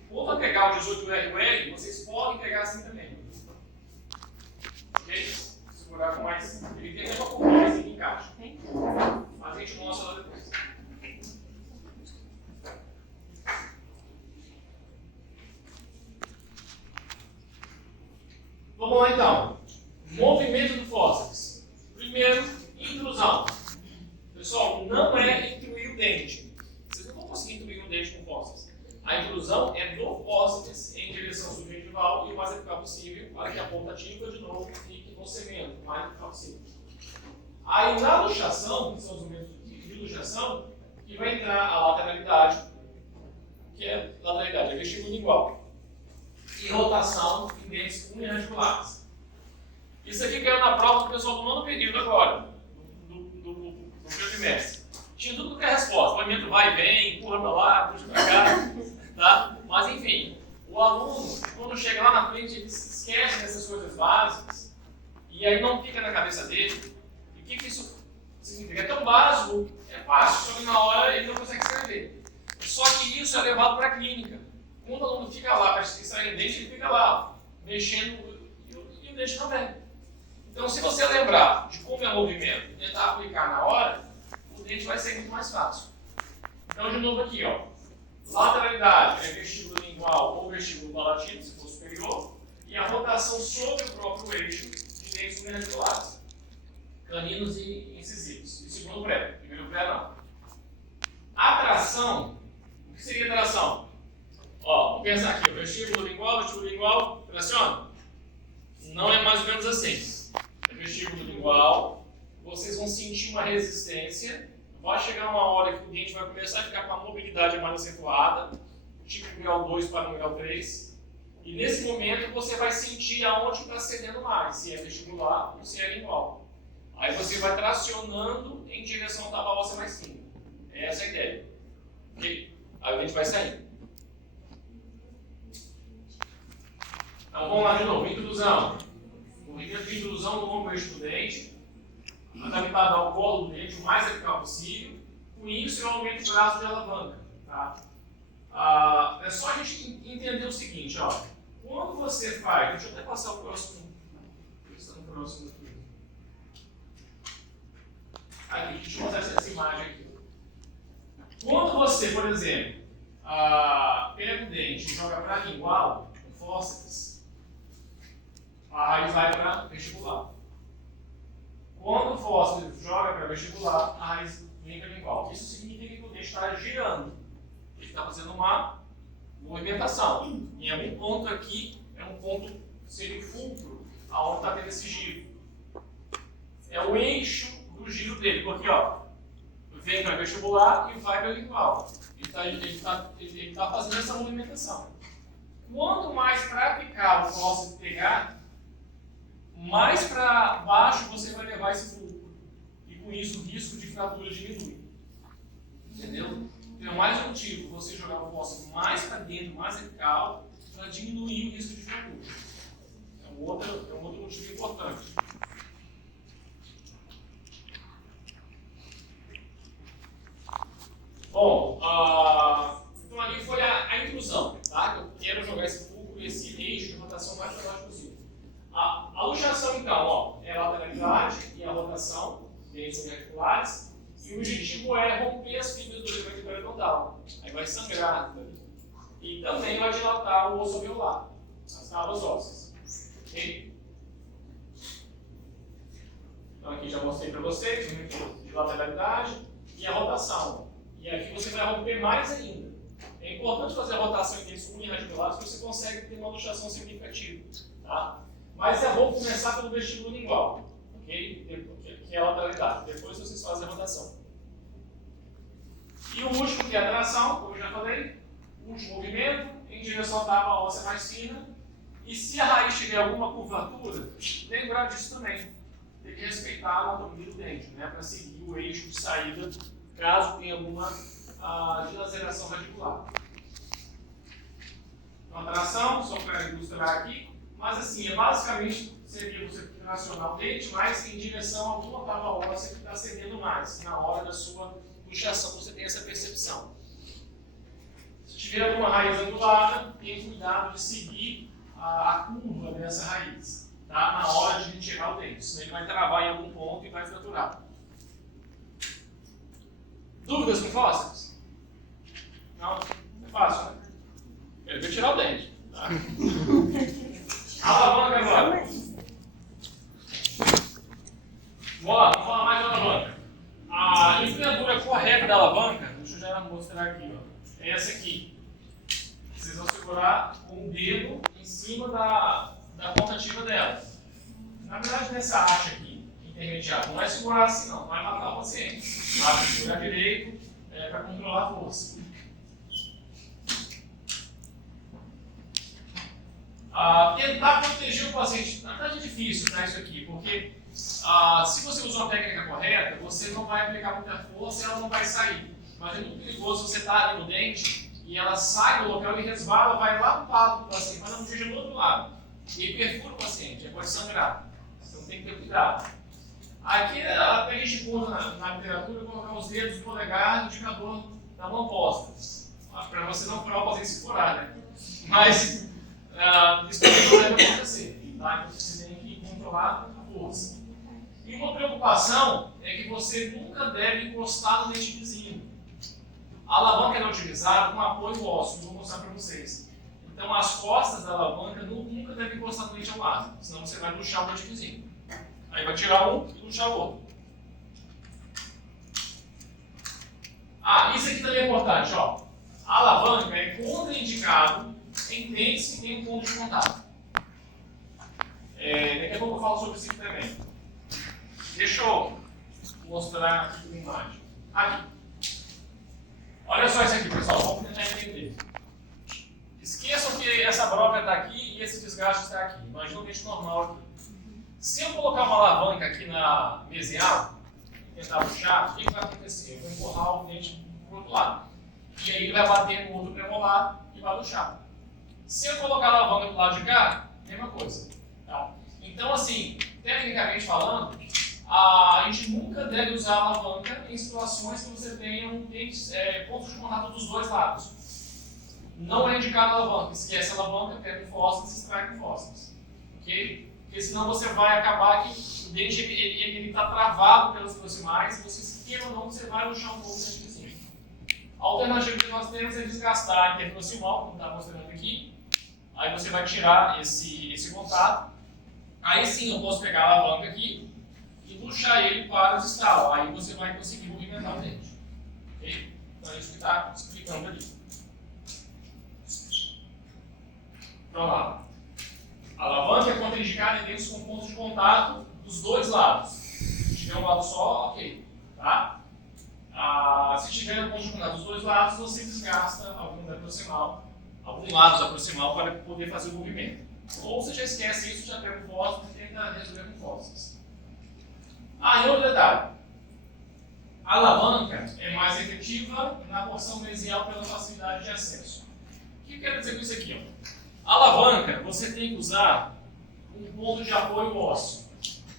quando eu pegar o 18RUL, vocês podem pegar assim também. Ok? Segurar com mais. Ele tem uma pouquinho assim que encaixa. Mas a gente mostra lá depois. Vamos lá então. Movimento do fósseis. Primeiro, intrusão. Pessoal, não é intruir o dente. Vocês não vão conseguir intruir um dente com fósseis. A intrusão é do fósseis em direção subgengival e o mais eficaz possível para que a ponta ativa de novo fique no cemento, o mais eficaz possível. Aí na luxação, que são os movimentos de luxação, que vai entrar a lateralidade, que é lateralidade, é vestíbulo lingual. E rotação em dentes uniarticulares. Isso aqui caiu na prova do pessoal do nono período agora, do primeiro trimestre. Tinha tudo que é resposta. O movimento vai e vem, empurra para lá, puxa para cá. Tá? Mas enfim, o aluno, quando chega lá na frente, ele esquece dessas coisas básicas e aí não fica na cabeça dele. E o que isso significa? É tão básico, é fácil, só que na hora ele não consegue escrever. Só que isso é levado para a clínica. Quando o aluno fica lá para extrair o dente, ele fica lá, mexendo e o dente não vem. Então, se você lembrar de como é o movimento e tentar aplicar na hora, o dente vai ser muito mais fácil. Então, de novo aqui, ó. Lateralidade é vestíbulo lingual ou vestíbulo palatino, se for superior, e a rotação sobre o próprio eixo de dentes uniarticulares, caninos e incisivos. E segundo pré, primeiro pré não. Atração, o que seria atração? Ó, vamos pensar aqui, vestíbulo lingual, traciona? Não é mais ou menos assim. É vestíbulo lingual, vocês vão sentir uma resistência. Vai chegar uma hora que o dente vai começar a ficar com a mobilidade mais acentuada, tipo grau 2 para o grau 3. E nesse momento você vai sentir aonde está cedendo mais, se é vestibular ou se é lingual. Aí você vai tracionando em direção à tábua óssea mais fina. Essa é a ideia. Okay? Aí o dente vai saindo. Então vamos lá de novo. Intrusão. Movimento de intrusão do longo eixo do dente, adaptado ao colo do dente o mais eficaz possível. Com isso, eu aumento o braço de alavanca. Tá? É só a gente entender o seguinte, ó. Quando você faz, deixa eu até passar o próximo. Está no próximo aqui. Aqui, deixa eu mostrar essa imagem aqui. Quando você, por exemplo, pega o dente e joga para lingual, com fórceps, a raiz vai para vestibular. Quando o fórceps joga para vestibular, a raiz vem para lingual. Isso significa que o dente está girando. Ele está fazendo uma movimentação. Em algum ponto aqui, é um ponto, seria o fulcro, aonde está tendo esse giro. É o eixo do giro dele, porque ó, vem para vestibular e vai para lingual. Ele está fazendo essa movimentação. Quanto mais para aplicar o fórceps pegar, mais para baixo você vai levar esse fulcro. E com isso o risco de fratura diminui. Entendeu? Então é mais um motivo você jogar o fórceps mais para dentro, mais apical, para diminuir o risco de fratura. É um outro motivo importante. Bom, então ali foi a intrusão, tá? Eu quero jogar esse fulcro, esse eixo de rotação mais para baixo possível. A luxação, então, ó, é a lateralidade e a rotação, dentes articulares, e o objetivo é romper as fibras do ligamento periodontal. Aí vai sangrar dali. E também vai dilatar o osso alveolar, as tábuas ósseas. Ok? Então aqui já mostrei para vocês o de lateralidade e a rotação. E aqui você vai romper mais ainda. É importante fazer a rotação em dentes unirradiculares porque você consegue ter uma luxação significativa. Tá? Mas é bom começar pelo vestíbulo lingual, ok? Que é a lateralidade. Depois vocês fazem a rotação. E o último, que é a tração, como eu já falei, o último movimento em direção à tábua óssea mais fina. E se a raiz tiver alguma curvatura, lembrar disso também. Tem que respeitar a anatomia do dente, né? Para seguir o eixo de saída, caso tenha alguma dilaceração radicular. Então, a tração, só para ilustrar aqui, mas assim, basicamente seria você tracionar o dente, mas em direção a alguma tábua óssea que está cedendo mais. Na hora da sua luxação você tem essa percepção. Se tiver alguma raiz angulada, tenha cuidado de seguir a curva dessa raiz, tá? Na hora de retirar o dente, senão ele vai travar em algum ponto e vai fraturar. Dúvidas com fórceps? Não? É fácil, né? Ele vai tirar o dente. Tá? Alavanca agora. Bora, vamos falar mais da alavanca. A empunhadura correta da alavanca, deixa eu já mostrar aqui, ó, é essa aqui. Vocês vão segurar com o dedo em cima da ponta ativa dela. Na verdade, nessa haste aqui, intermediária, não vai segurar assim não, vai matar o paciente. Vai segurar direito para controlar a força. Tentar proteger o paciente. Na verdade é difícil, tá, isso aqui, porque se você usar uma técnica correta, você não vai aplicar muita força e ela não vai sair. Mas é muito perigoso você estar ali no dente e ela sai do local e resvala, vai lá para o palato do paciente, mas não seja do outro lado. E perfura o paciente, aí pode sangrar. Então tem que ter cuidado. Aqui até a gente usa na literatura colocar os dedos do polegar no indicador da mão posta. Para você não furar o paciente se furar, né? Mas isso não deve acontecer, tá? Então você tem que controlar a força. E uma preocupação é que você nunca deve encostar no dente vizinho. A alavanca é utilizada com apoio ósseo, vou mostrar para vocês. Então as costas da alavanca nunca devem encostar no dente ao lado, senão você vai luxar o dente vizinho. Aí vai tirar um e luxar o outro. Isso aqui também é importante, ó. A alavanca é contraindicado em dentes que tem um ponto de contato. Daqui a pouco eu falo sobre isso aqui também. Deixa eu mostrar aqui uma imagem. Aqui. Olha só isso aqui, pessoal. Vamos tentar entender. Esqueçam que essa broca está aqui e esse desgaste está aqui. Imagina um dente normal aqui. Se eu colocar uma alavanca aqui na mesial e tentar puxar, o que vai acontecer? Eu vou empurrar o dente para o outro lado. E aí ele vai bater no outro premolar e vai puxar. Se eu colocar a alavanca do lado de cá, mesma coisa. Tá? Então, assim, tecnicamente falando, a gente nunca deve usar a alavanca em situações que você tenha pontos de contato dos dois lados. Não é indicado a alavanca. Esquece a alavanca, pega o fósforo e se extrai com fósforos. Ok? Porque senão você vai acabar que o dente ele está travado pelos proximais, e você, se queira ou não, você vai luxar um pouco o dente de cima. A alternativa que nós temos é desgastar a interproximal, como está mostrando aqui. Aí você vai tirar esse contato. Aí sim eu posso pegar a alavanca aqui e puxar ele para o distal. Aí você vai conseguir movimentar o dente. Okay? Então é isso que está explicando ali. Então lá. A alavanca é contraindicada em dentes com pontos de contato dos dois lados. Se tiver um lado só, ok. Tá? Se tiver um ponto de contato dos dois lados, você desgasta algum lado da proximal para poder fazer o movimento. Ou você já esquece isso, já pega o fósforo e tenta resolver com fósforos. E outro detalhe. A alavanca é mais efetiva na porção mesial pela facilidade de acesso. O que eu quero dizer com isso aqui? A alavanca, você tem que usar um ponto de apoio ósseo.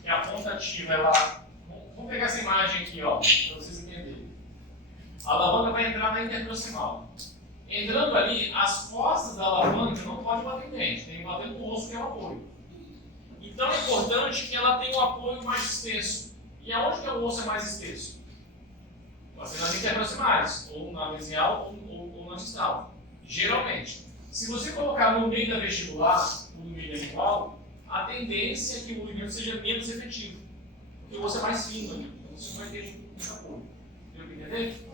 Que a ponta ativa, ela... Vamos pegar essa imagem aqui, para vocês entenderem. A alavanca vai entrar na interproximal. Entrando ali, as costas da alavanca não podem bater em dente, tem que bater no osso, que é o apoio. Então é importante que ela tenha um apoio mais espesso. E aonde que o osso é mais espesso? Pode ser nas interproximais, ou na mesial, ou na distal. Geralmente. Se você colocar no meio da vestibular, ou no meio da lingual, a tendência é que o movimento seja menos efetivo. Porque o osso é mais fino ali, então você não vai ter muito apoio. Deu para entender?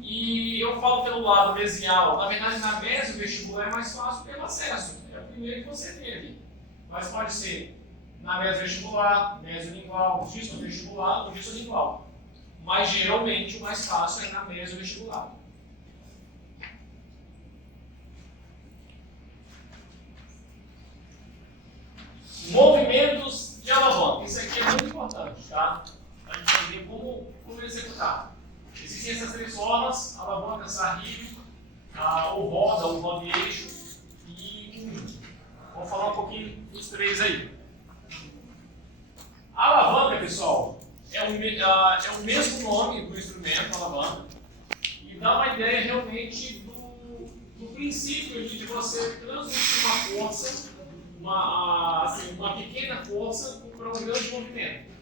E eu falo pelo lado mesial. Na verdade, na mésio vestibular é mais fácil pelo acesso. É o primeiro que você tem ali. Mas pode ser na mésio vestibular, mésio lingual, disto vestibular ou disto lingual. Mas geralmente o mais fácil é na mésio vestibular. Movimentos de alavanca. Isso aqui é muito importante, tá? Para a gente entender como executar. Existem essas três formas: alavanca, sarrilho, ou roda de eixo e vamos falar um pouquinho dos três aí. A alavanca, pessoal, é o mesmo nome do instrumento, alavanca, e dá uma ideia realmente do princípio de você transmitir uma força, uma pequena força para um grande movimento.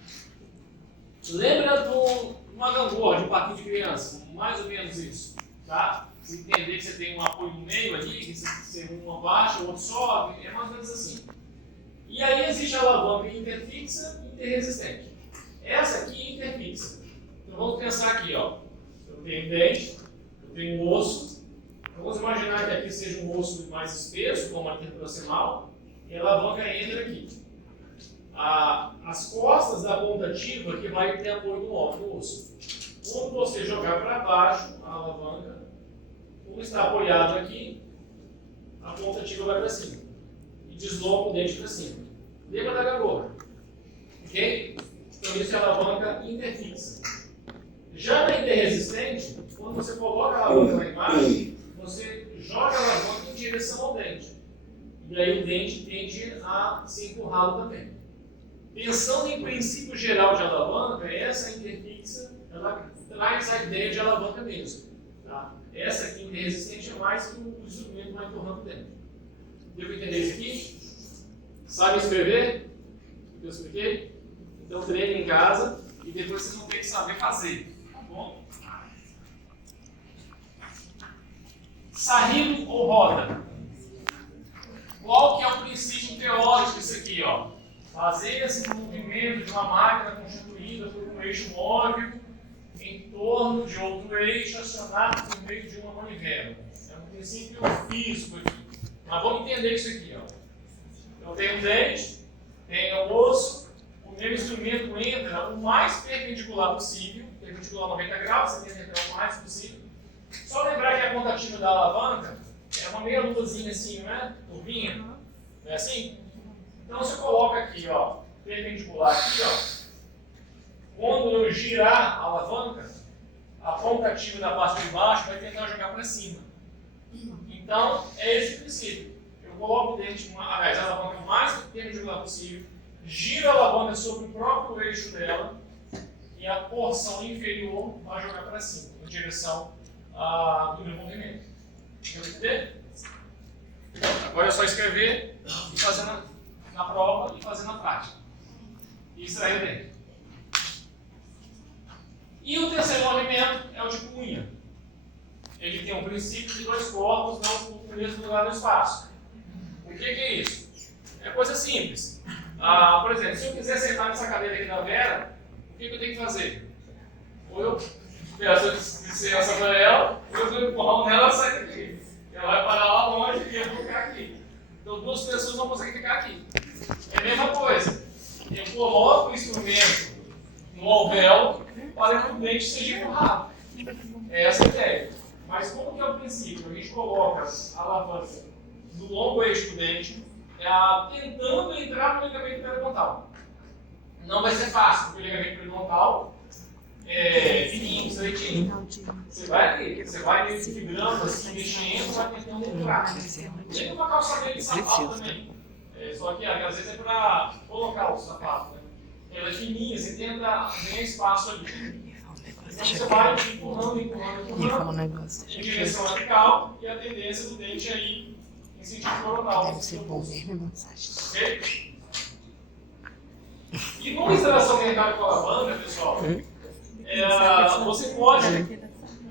Lembra de uma gangorra de um parquinho de criança? Mais ou menos isso. Tá? Você entender que você tem um apoio no meio ali, que você uma baixa, o outro sobe, é mais ou menos assim. E aí existe a alavanca interfixa e interresistente. Essa aqui é interfixa. Então vamos pensar aqui, Eu tenho dente, eu tenho um osso. Então vamos imaginar que aqui seja um osso mais espesso, como a interproximal, e a alavanca entra aqui. As costas da ponta ativa que vai ter apoio no osso. Quando você jogar para baixo a alavanca, como está apoiado aqui, a ponta ativa vai para cima e desloca o dente para cima. Lembra da gangorra? Ok? Então isso é a alavanca interfixa. Já na interresistente, quando você coloca a alavanca lá embaixo, você joga a alavanca em direção ao dente. E aí o dente tende a ser empurrado também. Pensando em princípio geral de alavanca, essa interfixa, ela traz a ideia de alavanca mesmo. Tá? Essa aqui, interresistente, é mais que o instrumento vai empurrando dentro. Deu para entender isso aqui? Sabe escrever? O que eu expliquei? Então treine em casa e depois vocês vão ter que saber fazer. Tá bom? Sarrilho ou roda? Qual que é o princípio teórico disso aqui? Fazer esse movimento de uma máquina constituída por um eixo móvel em torno de outro eixo acionado por meio de uma manivela. É um princípio físico aqui. Mas vamos entender isso aqui. Eu tenho um dente, tenho um osso, o meu instrumento entra o mais perpendicular possível, perpendicular a 90 graus, você tenta entrar o mais possível. Só lembrar que a ponta ativa da alavanca é uma meia luzinha assim, não é? Curvinha. Não é assim? Então você coloca aqui, perpendicular aqui, Quando eu girar a alavanca, a ponta ativa da parte de baixo vai tentar jogar para cima. Então, é esse o princípio. Eu coloco o dente, a alavanca o mais perpendicular possível, giro a alavanca sobre o próprio eixo dela e a porção inferior vai jogar para cima, em direção do meu movimento. Entendeu? Agora é só escrever e fazer na na prova e fazer na prática. E extrair o dente. E o terceiro movimento é o de cunha. Ele tem um princípio de dois corpos, não ocupam o mesmo lugar no espaço. O que é isso? É coisa simples. Por exemplo, se eu quiser sentar nessa cadeira aqui da Vera, o que eu tenho que fazer? Ou eu peço licença para ela, ou eu empurro nela e sai daqui. Ela vai parar lá longe e eu vou ficar aqui. Então duas pessoas não conseguem ficar aqui. É a mesma coisa. Eu coloco o instrumento no alvéolo para que o dente seja empurrado. É essa a ideia. Mas como que é o princípio? A gente coloca a alavanca no longo eixo do dente, tentando entrar no ligamento periodontal. Não vai ser fácil, porque o ligamento periodontal é fininho, estreitinho. Você vai fibrando, assim, mexendo, vai tentando entrar. Tem uma calçadinha de sapato também. Só que às vezes é para colocar o sapato. Né? Ela é fininha, você tenta ganhar espaço ali. Então você vai empurrando em direção apical e a tendência do dente aí em sentido coronal. Ok? E numa instalação dentária com alavanca, pessoal, você pode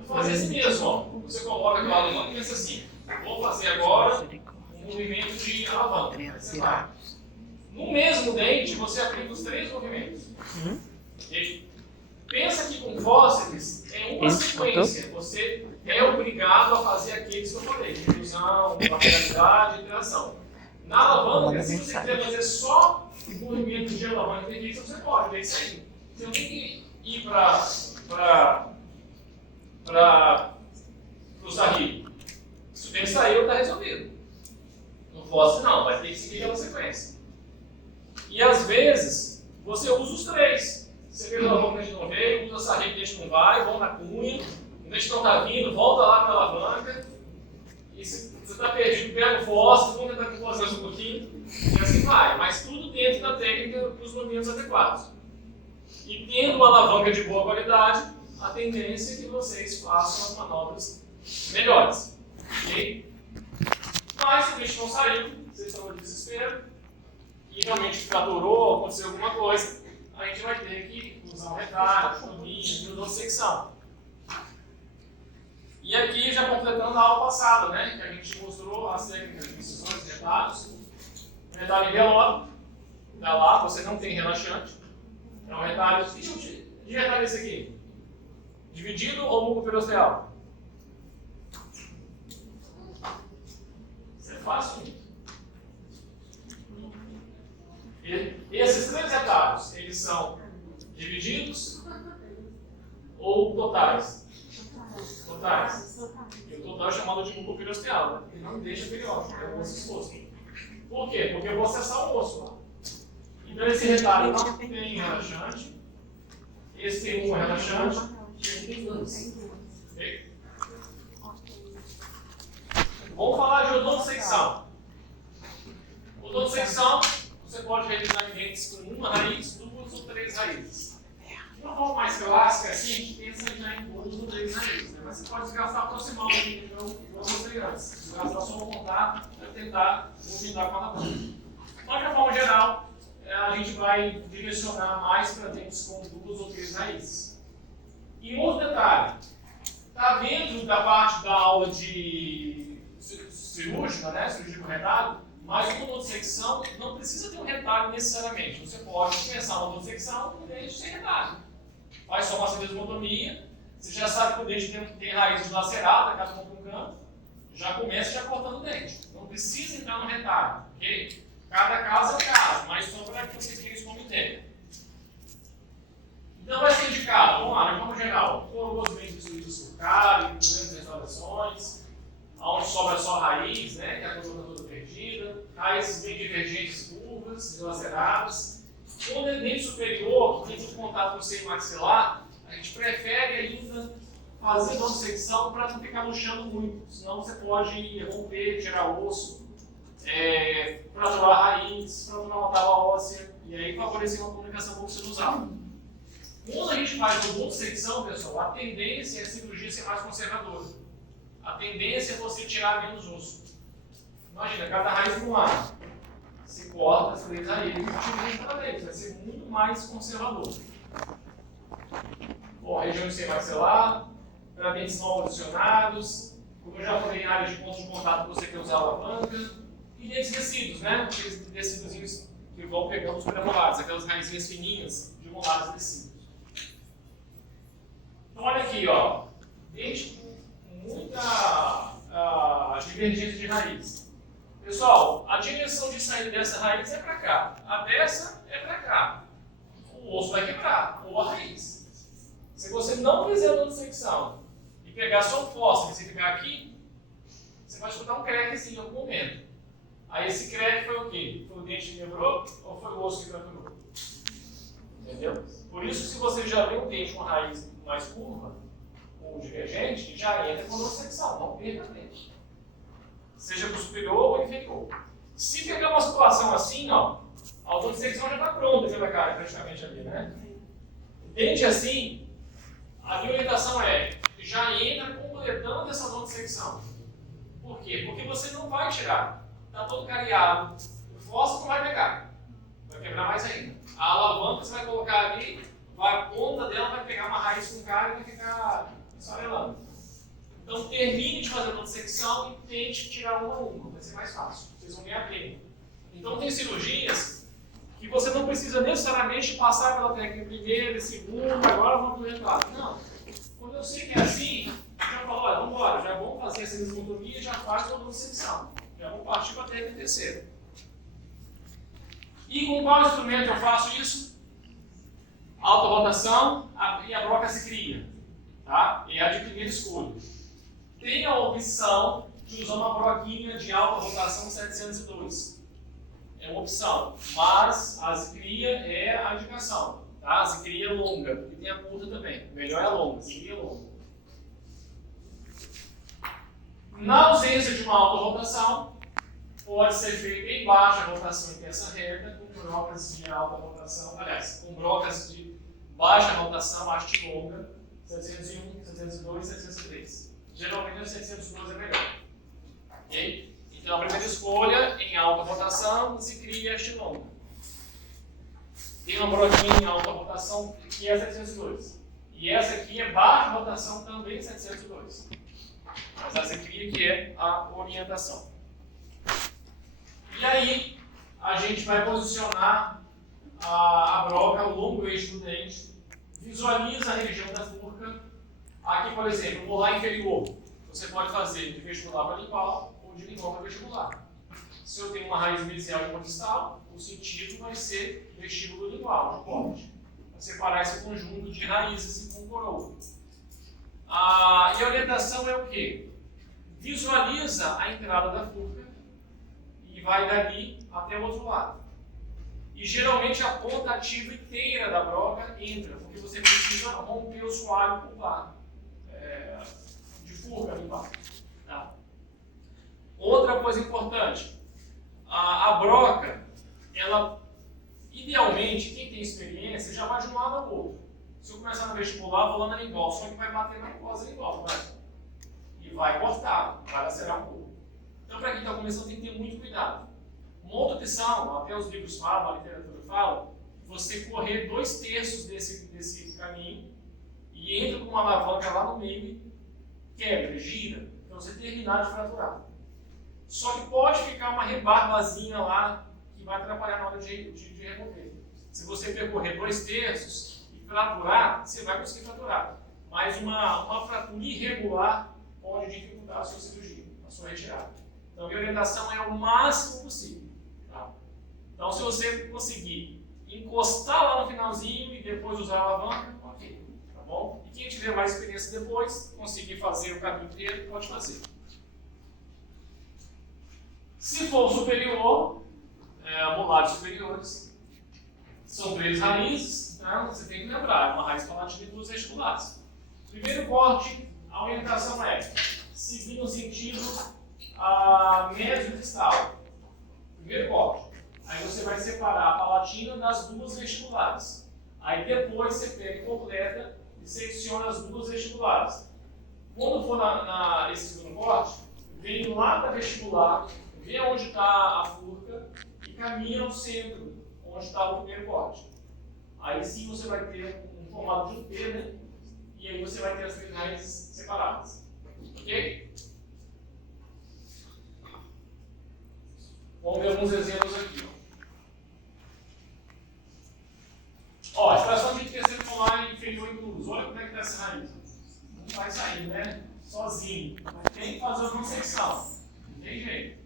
fazer assim mesmo. Ó. Você coloca aquela alavanca e pensa assim: vou fazer agora um movimento de alavanca. No mesmo dente, você aplica os três movimentos. Pensa que com fósseis é uma sequência. Você é obrigado a fazer aqueles que eu falei: inclusão, lateralidade e interação. Na alavanca, se você quiser fazer só movimentos de alavanca fixa, você pode, é isso aí. Você não tem que ir para o sarri. Se o dente saiu, está resolvido. No fóssil, não, vai ter que seguir aquela sequência. E às vezes, você usa os três. Você fez a alavanca, o dente não veio, usa a sarri, o dente não vai, volta na cunha, o dente não está vindo, volta lá para a alavanca. E se você está perdido, pega o fóssil, vamos tentar com o fóssil mais um pouquinho, e assim vai. Mas tudo dentro da técnica dos movimentos adequados. E tendo uma alavanca de boa qualidade, a tendência é que vocês façam as manobras melhores. Ok? Mas se o dente não saiu, vocês estão de desespero, e realmente fraturou, aconteceu alguma coisa, a gente vai ter que usar um retalho, turbina, endosecção. E aqui, já completando a aula passada, né, que a gente mostrou as técnicas de incisões e retalhos. Retalho envelope, dá lá, você não tem relaxante. É um retalho. Que tipo de retalho é esse aqui? Dividido ou mucoperiosteal? Isso é fácil. Esses três retalhos, eles são divididos ou totais? Totais. E o total é chamado de mucoperiosteal, né? Ele não deixa periódico, é o osso exposto. Por quê? Porque eu vou acessar o osso lá. Então esse retalho não tem relaxante, esse tem um relaxante e esse tem dois. Okay? Vamos falar de odontosecção. Odontosecção, você pode realizar em dentes com uma raiz, duas ou três raízes. De uma forma mais clássica, assim, a gente pensa já em duas ou três raízes, né? Mas você pode desgastar aproximadamente, então, igual eu mostrei antes. Desgastar só o contato para tentar movimentar com a alavanca. Mas, de uma forma geral, a gente vai direcionar mais para dentes com duas ou três raízes. E um outro detalhe, está dentro da parte da aula de cirúrgica, né, cirurgia com retalho, mas uma odontosecção não precisa ter um retalho necessariamente. Você pode começar uma odontosecção com o dente sem retalho. Faz só uma desmotomia, você já sabe que o dente tem raiz dilacerada, caso não para um canto, já começa já cortando o dente. Não precisa entrar no retalho, ok? Cada caso é um caso, mas só para que você tenha isso como ideia. Então vai ser indicado, vamos lá, de forma geral, coroas bem distribuídas por cárie, grandes restaurações, onde sobra só a raiz, né, que a coroa está toda perdida, raízes bem divergentes, curvas, dilaceradas. Quando é dente superior, que tem muito contato com o seio maxilar, a gente prefere ainda fazer odontosecção para não ficar luxando muito, senão você pode romper, tirar osso, fraturar a raiz, fraturar uma tábua óssea, e aí favorecer uma comunicação com o sinusal. Quando a gente faz odontosecção, pessoal, a tendência é a cirurgia ser mais conservadora. A tendência é você tirar menos osso. Imagina, cada raiz de um lado. se corta as 3 raízes e utiliza cada vez. Vai ser muito mais conservador. Bom, região de seio maxilar, para dentes não adicionados, como eu já falei, em área de pontos de contato você quer usar a alavanca, e dentes decíduos, né? Aqueles decíduos que vão pegando os premolares, aquelas raizinhas fininhas de molares decíduos. Então, olha aqui, ó, dente com muita divergência de raiz. Pessoal, a direção de saída dessa raiz é para cá, a dessa é para cá. O osso vai quebrar, ou a raiz. Se você não fizer a dissecção e pegar só o fósforo e ficar aqui, você vai escutar um crequezinho em algum momento. Aí esse creque foi o quê? Foi o dente que quebrou ou foi o osso que fraturou? Entendeu? Por isso, se você já vê um dente com raiz mais curva, ou divergente, já entra com dissecção, não perca tempo. Seja para o superior ou inferior. Se pegar uma situação assim, ó, a autodissecção já está pronta pela cara, praticamente ali, né? Dente assim, a minha orientação é, já entra completando essa autodissecção. Por quê? Porque você não vai tirar. Está todo cariado. O fósforo não vai pegar. Vai quebrar mais ainda. A alavanca você vai colocar ali, a ponta dela vai pegar uma raiz com cara e vai ficar esfarelando. Então termine de fazer a dissecção e tente tirar uma a uma. Vai ser mais fácil. Vocês vão ganhar tempo. Então tem cirurgias que você não precisa necessariamente passar pela técnica primeira e segunda, agora vamos pro retrato. Não. Quando eu sei que é assim, já falo, olha, vamos embora, já vamos fazer essa desmotomia, já faz uma dissecção. Já vou partir para a técnica terceira. E com qual instrumento eu faço isso? Alta rotação e a broca se cria. Tá? É a de primeira escolha. Tem a opção de usar uma broquinha de alta rotação 702. É uma opção, mas a zicria é a indicação. Tá? A zicria é longa, e tem a curta também. O melhor é a longa, a zicria é longa. Na ausência de uma alta rotação, pode ser feita em baixa rotação em peça reta, com brocas de alta rotação, aliás, com brocas de baixa rotação, haste longa, 701, 702, 703. Geralmente a 702 é melhor. Ok? Então a primeira escolha em alta rotação se cria haste longa. Tem uma broquinha em alta rotação que é 702. E essa aqui é baixa rotação também 702. Mas essa aqui que é a orientação. E aí a gente vai posicionar a broca ao longo do eixo do dente. Visualiza a região da furca. Aqui, por exemplo, o molar inferior. Você pode fazer de vestibular para lingual ou de lingual para vestibular. Se eu tenho uma raiz mesial e uma distal, o sentido vai ser vestíbulo lingual, de corte. Vai separar esse conjunto de raízes com coroa. E a orientação é o quê? Visualiza a entrada da furca e vai dali até o outro lado. E geralmente a ponta ativa inteira da broca entra, porque você precisa romper o soalho pulvar de furca ali embaixo. Tá? Outra coisa importante, a broca, ela, idealmente, quem tem experiência, já vai de um lado ao outro. Se eu começar no vestibular, vou lá na lingual, só que vai bater na mucosa lingual, e vai cortar, vai lacerar um pouco. Então, para quem está começando, tem que ter muito cuidado. Uma outra opção, até os livros falam, a literatura fala, você correr 2/3 desse caminho e entra com uma alavanca lá no meio, quebra, gira, para você terminar de fraturar. Só que pode ficar uma rebarbazinha lá que vai atrapalhar na hora de remover. Se você percorrer 2/3 e fraturar, você vai conseguir fraturar. Mas uma fratura irregular pode dificultar a sua cirurgia, a sua retirada. Então, a minha orientação é o máximo possível. Tá? Então, se você conseguir encostar lá no finalzinho e depois usar a alavanca, ok. Tá bom? E quem tiver mais experiência depois, conseguir fazer o caminho inteiro, pode fazer. Se for superior, molares superiores, são 3 raízes, né? Você tem que lembrar, uma raiz palatina e 2 vestibulares. Primeiro corte, a orientação é seguir no sentido médio distal. Primeiro corte. Aí você vai separar a palatina das 2 vestibulares. Aí depois você pega e completa e secciona as 2 vestibulares. Quando for esse segundo corte, vem lá da vestibular, vê onde está a furca e caminha ao centro, onde está o primeiro corte. Aí sim você vai ter um formato de um T, né? E aí você vai ter as três raízes separadas. Ok? Vamos ver alguns exemplos aqui. Ó, a extração de terceiro molar inferior incluso. Olha como é que está essa raiz. Não vai sair, né? Sozinho. Tem que fazer uma secção. Não tem jeito.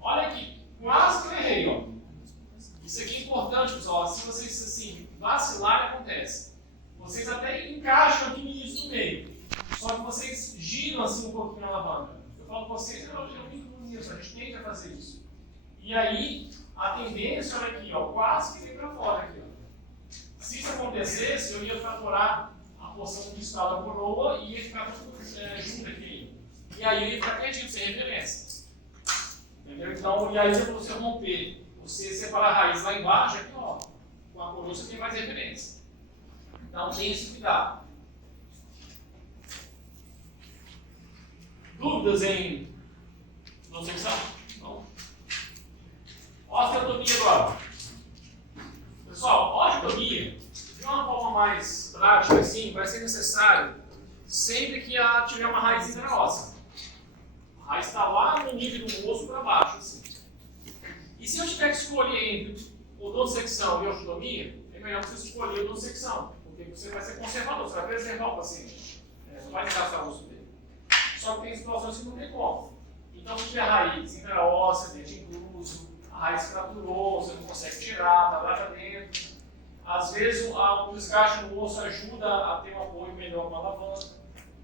Olha aqui. Quase que eu errei, ó. Isso aqui é importante, pessoal. Se vocês assim, vacilarem, acontece. Vocês até encaixam aqui nisso no meio. Só que vocês giram assim um pouquinho na alavanca. Eu falo com vocês, eu fico nisso. A gente tenta fazer isso. E aí, a tendência, olha aqui, ó, quase que vem para fora aqui, ó. Se isso acontecesse, eu ia fraturar a porção distal da coroa e ia ficar tudo junto aqui. E aí eu ia ficar perdido, sem referência. Entendeu? Então, e aí se você romper, você separar a raiz lá embaixo, aqui, ó, com a coroa você tem mais referência. Então, tem esse cuidado. Dúvidas em secção? Não? Osteotomia agora. Pessoal, osteotomia, de uma forma mais prática, assim, vai ser necessário sempre que tiver uma raiz interóssea. A raiz está lá no nível do osso para baixo. Assim. E se eu tiver que escolher entre odontosecção e osteotomia, é melhor você escolher odontosecção, porque você vai ser conservador, você vai preservar o paciente. Você não vai desgastar o osso dele. Só que tem situações que não tem como. Então, se tiver raiz interóssea, dente incluso, a raiz fraturou, você não consegue tirar, está lá para dentro. Às vezes, o desgaste no osso ajuda a ter um apoio melhor com a alavanca.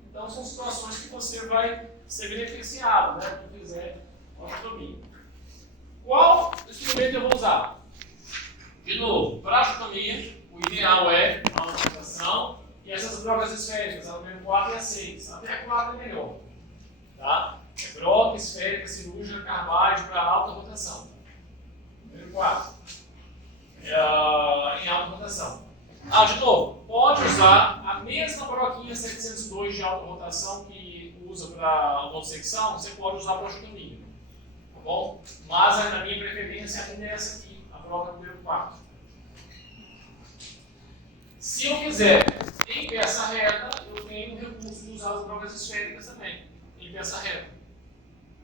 Então, são situações que você vai ser beneficiado, né, se fizer osteotomia. Qual instrumento eu vou usar? De novo, para a osteotomia, o ideal é a amputação e essas drogas esféricas, a número 4 e a 6. Até a 4 é melhor. Tá? É broca, esférica, cirúrgica, Carvalho para alta rotação. Número 4. Em alta rotação. De novo, pode usar a mesma broquinha 702 de alta rotação que usa para odontosecção, você pode usar para osteotomia. Tá bom? Mas a minha preferência ainda é essa aqui, a broca número 4. Se eu quiser em peça reta, eu tenho o recurso de usar as brocas esféricas também, em peça reta,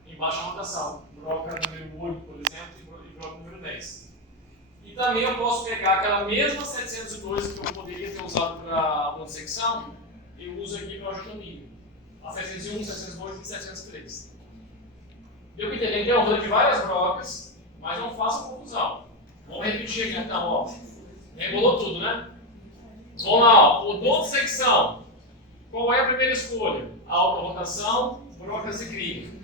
em baixa rotação. Broca número 8, por exemplo, e broca número 10. E também eu posso pegar aquela mesma 702 que eu poderia ter usado para odontosecção, eu uso aqui para osteotomia. A 701, 702 e 703. Deu que entender? Então, eu vou de várias brocas, mas não faça confusão. Vamos repetir aqui então, ó. Regulou tudo, né? Vamos lá, ó. Odontosecção. Qual é a primeira escolha? Alta rotação, brocas e crime.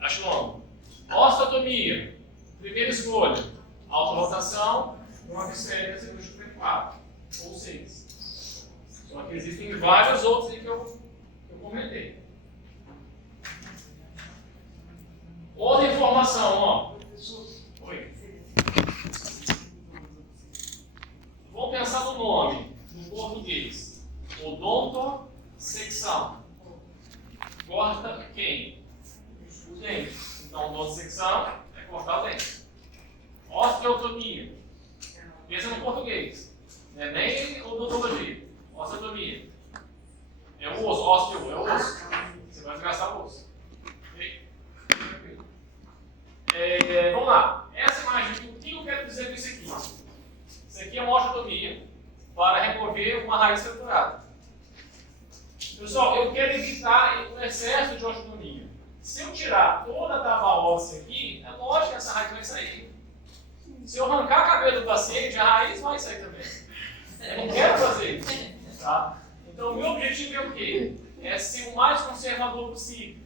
Acho. Osteotomia. Primeira escolha. Alta rotação, brocas esféricas e cirúrgica 4 ou 6. Só que existem vários outros aí que eu comentei. Outra informação, ó. Oi. Vamos pensar no nome, no português. Odontosecção. Corta quem? O dente. Então, odontosecção é cortar o dente. Osteotomia. Pensa no português. Não é nem odontologia. Osteotomia. É o osso. Osteo é o osso. Você vai desgastar o osso. Ok? Vamos lá. Essa imagem, o que eu quero dizer com isso aqui? Isso aqui é uma osteotomia para remover uma raiz fraturada. Pessoal, eu quero evitar o excesso de osteotomia. Se eu tirar toda a tábua óssea aqui, é lógico que essa raiz vai sair. Se eu arrancar a cabelo do paciente, a raiz vai sair também. Eu não quero fazer isso. Tá? Então, o meu objetivo é o quê? É ser o mais conservador possível.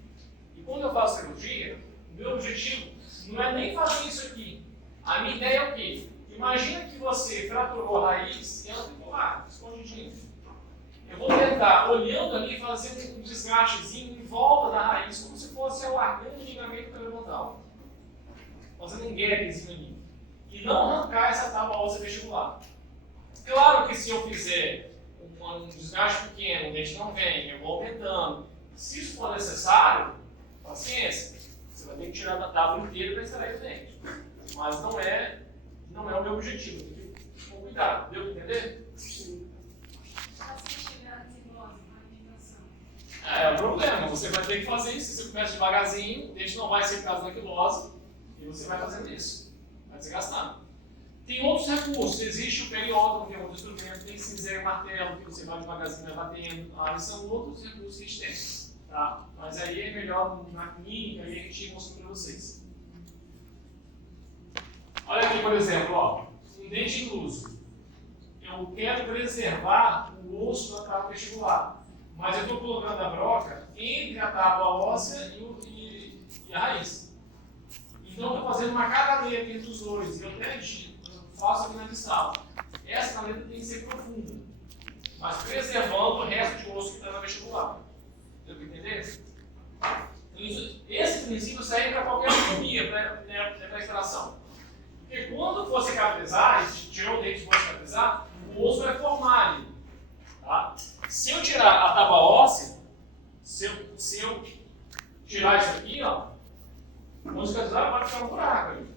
E quando eu faço cirurgia, o meu objetivo não é nem fazer isso aqui. A minha ideia é o quê? Imagina que você fraturou a raiz e ela ficou lá, escondidinha. Eu vou tentar, olhando ali, fazer um desgastezinho em volta da raiz, como se fosse alargando o ligamento periodontal. Fazendo um gapzinho ali. E não arrancar essa tábua óssea vestibular. Claro que se eu fizer um desgaste pequeno, o dente não vem, eu vou aumentando. Se isso for necessário, paciência. Você vai ter que tirar da tábua inteira para extrair o dente. Mas não é o meu objetivo. Tem que ter cuidado. Deu para entender? É o problema. Você vai ter que fazer isso. Se você começa devagarzinho, o dente não vai ser por causa da quilose e você vai fazendo isso. Vai desgastar. Tem outros recursos. Existe o periódono, que é outro instrumento. Tem cinzeiro e martelo, que você vai devagarzinho, vai batendo. Aí são outros recursos que a gente tem. Tá? Mas aí é melhor na clínica e a gente mostra para vocês. Olha aqui, por exemplo, ó, um dente incluso. Eu quero preservar o osso da tábua vestibular, mas eu estou colocando a broca entre a tábua óssea e a raiz. Então eu estou fazendo uma cadaleta entre os dois. E eu até faço aqui na distal. Essa canaleta tem que ser profunda, mas preservando o resto de osso que está na vestibular. Deu para entender? Esse princípio serve para qualquer anatomia, para extração. Porque quando for cicatrizar, se tirar o dente e for cicatrizar, o osso vai formar ali. Tá? Se eu tirar a tábua óssea, se eu tirar isso aqui, ó, quando cicatrizar vai ficar um buraco ali.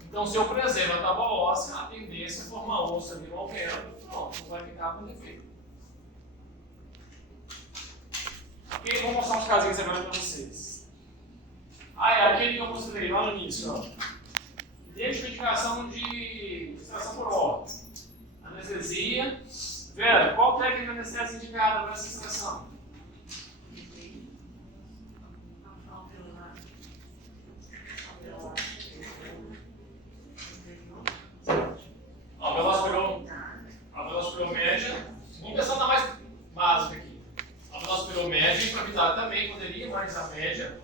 Então, se eu preservo a tábua óssea, a tendência é formar osso ali no alvéolo, pronto, não vai ficar com defeito. Ok? Vou mostrar uns casinhos agora para vocês. É aquele que eu mostrei lá no início, ó. Identificação de extração por ordem. Anestesia. Vera, qual técnica de anestesia indicada para essa extração? A velocidade média. Vamos pensar na mais básica aqui. A velocidade média, improvisada também poderia, mas a média.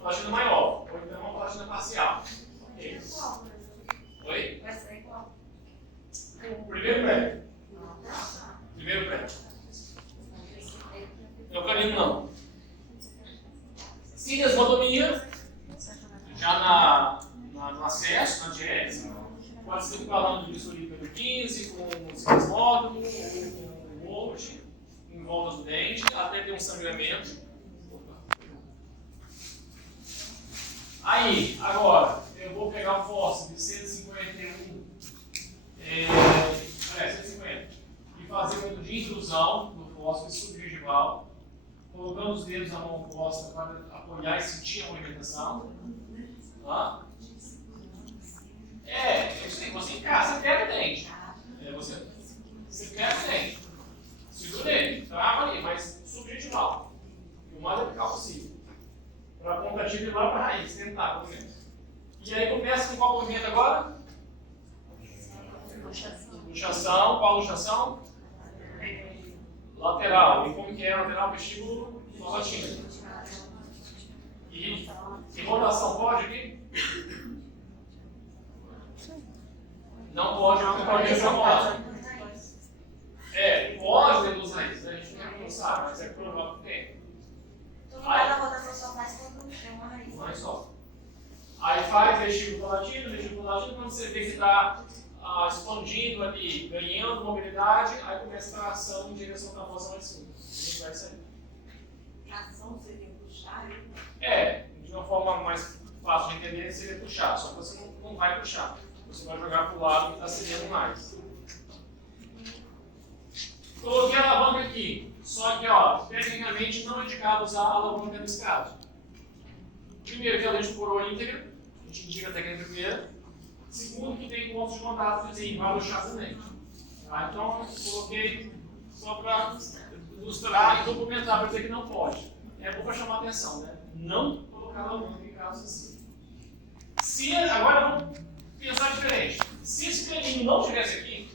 Platina maior, ou então uma platina parcial. Okay. Oi? Vai ser igual. Primeiro prédio. Primeiro prédio. Não é o canino, não. Cinesmotomia, já no acesso, na diérese, pode ser falando de bisturi número 15, com cinesmótomo, com molde, em volta do dente, até ter um sangramento. Aí, agora, eu vou pegar o fósforo de 151, 150, e fazer um de intrusão do fósforo subgengival, colocando os dedos na mão oposta para apoiar e sentir a movimentação. Isso aí, você encaixa, você pega o dente. Você pega o dente. Segura ele, trava ali, mas subgengival. O mais apical possível. Para a ponta ativa e lá para a raiz, tentar, pelo menos. E aí começa com qual movimento agora? Luxação. Qual luxação? Lateral. E como que é lateral? Vestíbulo latino. E rotação pode aqui? Não pode, não pode desenrolar. Pode deduzir isso, a gente não sabe, mas é provável que tem. Tu não vai na rotação só faz quando tem uma raiz. Não é só. Aí faz vestíbulo latino, quando você vê que está expandindo ali, ganhando mobilidade, aí começa a tração em direção da voz mais cima. A gente vai sair. Tração seria puxar? De uma forma mais fácil de entender, seria puxar, só que você não vai puxar. Você vai jogar para o lado que está cedendo mais. Coloquei a alavanca aqui, só que, tecnicamente não é indicado usar a alavanca nesse caso. Primeiro, que ela é de coroa íntegra, a gente indica a técnica primeira. Segundo, que tem pontos de contato vizinho, vai luxar também. Tá? Então, eu coloquei só para ilustrar e documentar, para dizer que não pode. É bom para chamar a atenção, né? Não colocar a alavanca em casos assim. Agora vamos pensar diferente. Se esse caninho não estivesse aqui,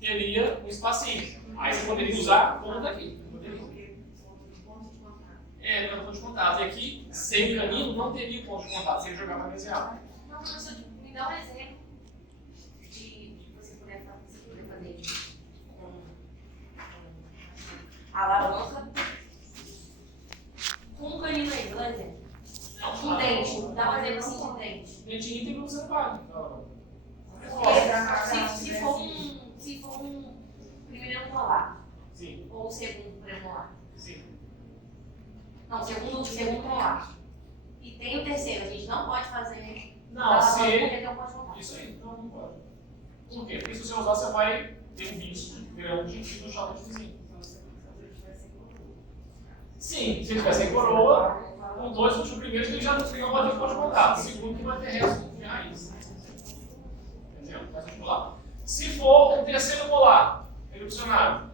teria um espacinho. Aí você poderia usar a ponta aqui. Não é ponto de contato. E aqui, sem o canino, não teria ponto de contato, sem jogar para mesial. Não, professor, me dá um exemplo de você poder fazer com a alavanca com um canino aí, por exemplo. Um dente, dá um exemplo assim de um dente. Dente íntegro você não vai. Se for um primeiro molar, Sim. ou um segundo premolar. Sim. fazer. Não pode voltar. Isso aí, não pode. Por quê? Porque se você usar, você vai ter um risco grande de no chave de vizinho. Sim, se ele tiver sem coroa, com 2 últimos primeiros, ele já não tem uma bater de contato. Segundo, que vai ter resto de raiz. Entendeu? Mas vamos lá. Se for um terceiro molar, erupcionário,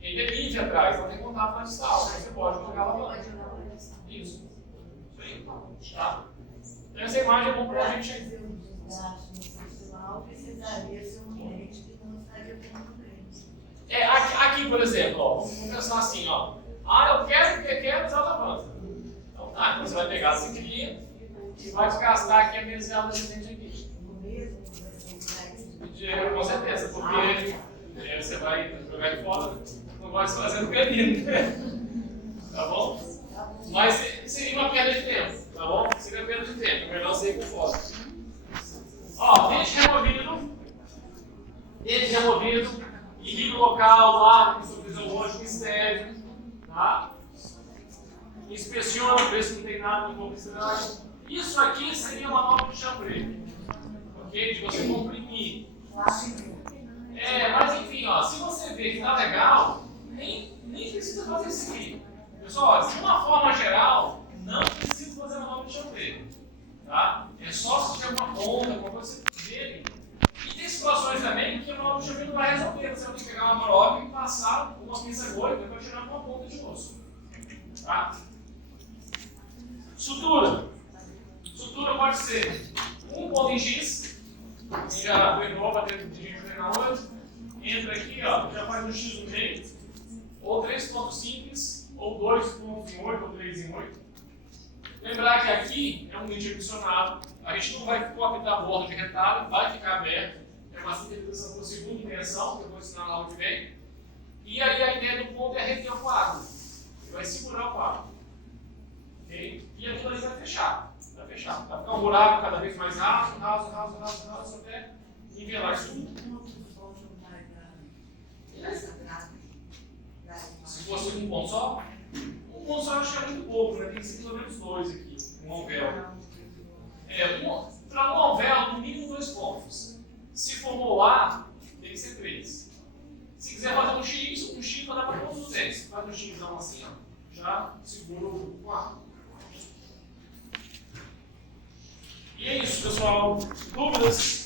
ele é livre atrás, não tem contato na distal. Você pode jogar lá fora. Isso. Isso aí. Tá? Então, essa imagem é bom para a gente. Precisaria ser um ambiente que não estaria dentro deles. Aqui, por exemplo, ó, vamos pensar assim, ó. Eu quero porque quero usar a alavanca. Então tá, então você vai pegar essa aqui e vai desgastar aqui a mesela resistente aqui. Com certeza, porque você vai jogar de fora, não vai se fazer no caminho. Tá bom? Mas seria uma perda de tempo, tá bom? Seria perda de tempo, é melhor sair com fora. Ó, dente removido, irrigo local lá, no seu fisiológico estéreo, tá? Inspeciona, vê se não tem nada de publicidade. Isso aqui seria uma nova de chambre, ok? De você comprimir. Mas enfim, ó, se você vê que tá legal, nem precisa fazer isso aqui. Pessoal, de uma forma geral, não precisa fazer uma nova de chambre, tá? É só se tiver uma ponta, alguma coisa dele. E tem situações também que a nova de chambre não vai resolver. Você vai ter que pegar uma maroca e passar uma pinça gorda para tirar uma ponta de osso. Tá? Sutura. Sutura pode ser um ponto em X, quem já treinou, vai ter de gente treinar hoje. Entra aqui, ó, já faz um X no meio, ou 3 pontos simples, ou 2 pontos em 8, ou 3 em 8. Lembrar que aqui é um dente adicionado, a gente não vai cortar a borda de retalho, vai ficar aberto. É uma cicatrização por segunda intenção, que eu vou ensinar na aula que vem. E aí a ideia do ponto é reter o quadro. Ele vai segurar o quadro. Okay? E aquilo ali vai fechar. Vai fechar. Vai ficar um buraco cada vez mais raso, até nivelar isso tudo. Se fosse um ponto só eu acho que é muito pouco, né? Tem que ser pelo menos 2 aqui, um alvéolo. Para um alvéolo, no mínimo 2 pontos. Se for molar, tem que ser 3. Se quiser fazer um X vai dar para todos os dentes. Faz um X assim, ó, já segura o quadro. E é isso, pessoal. Dúvidas?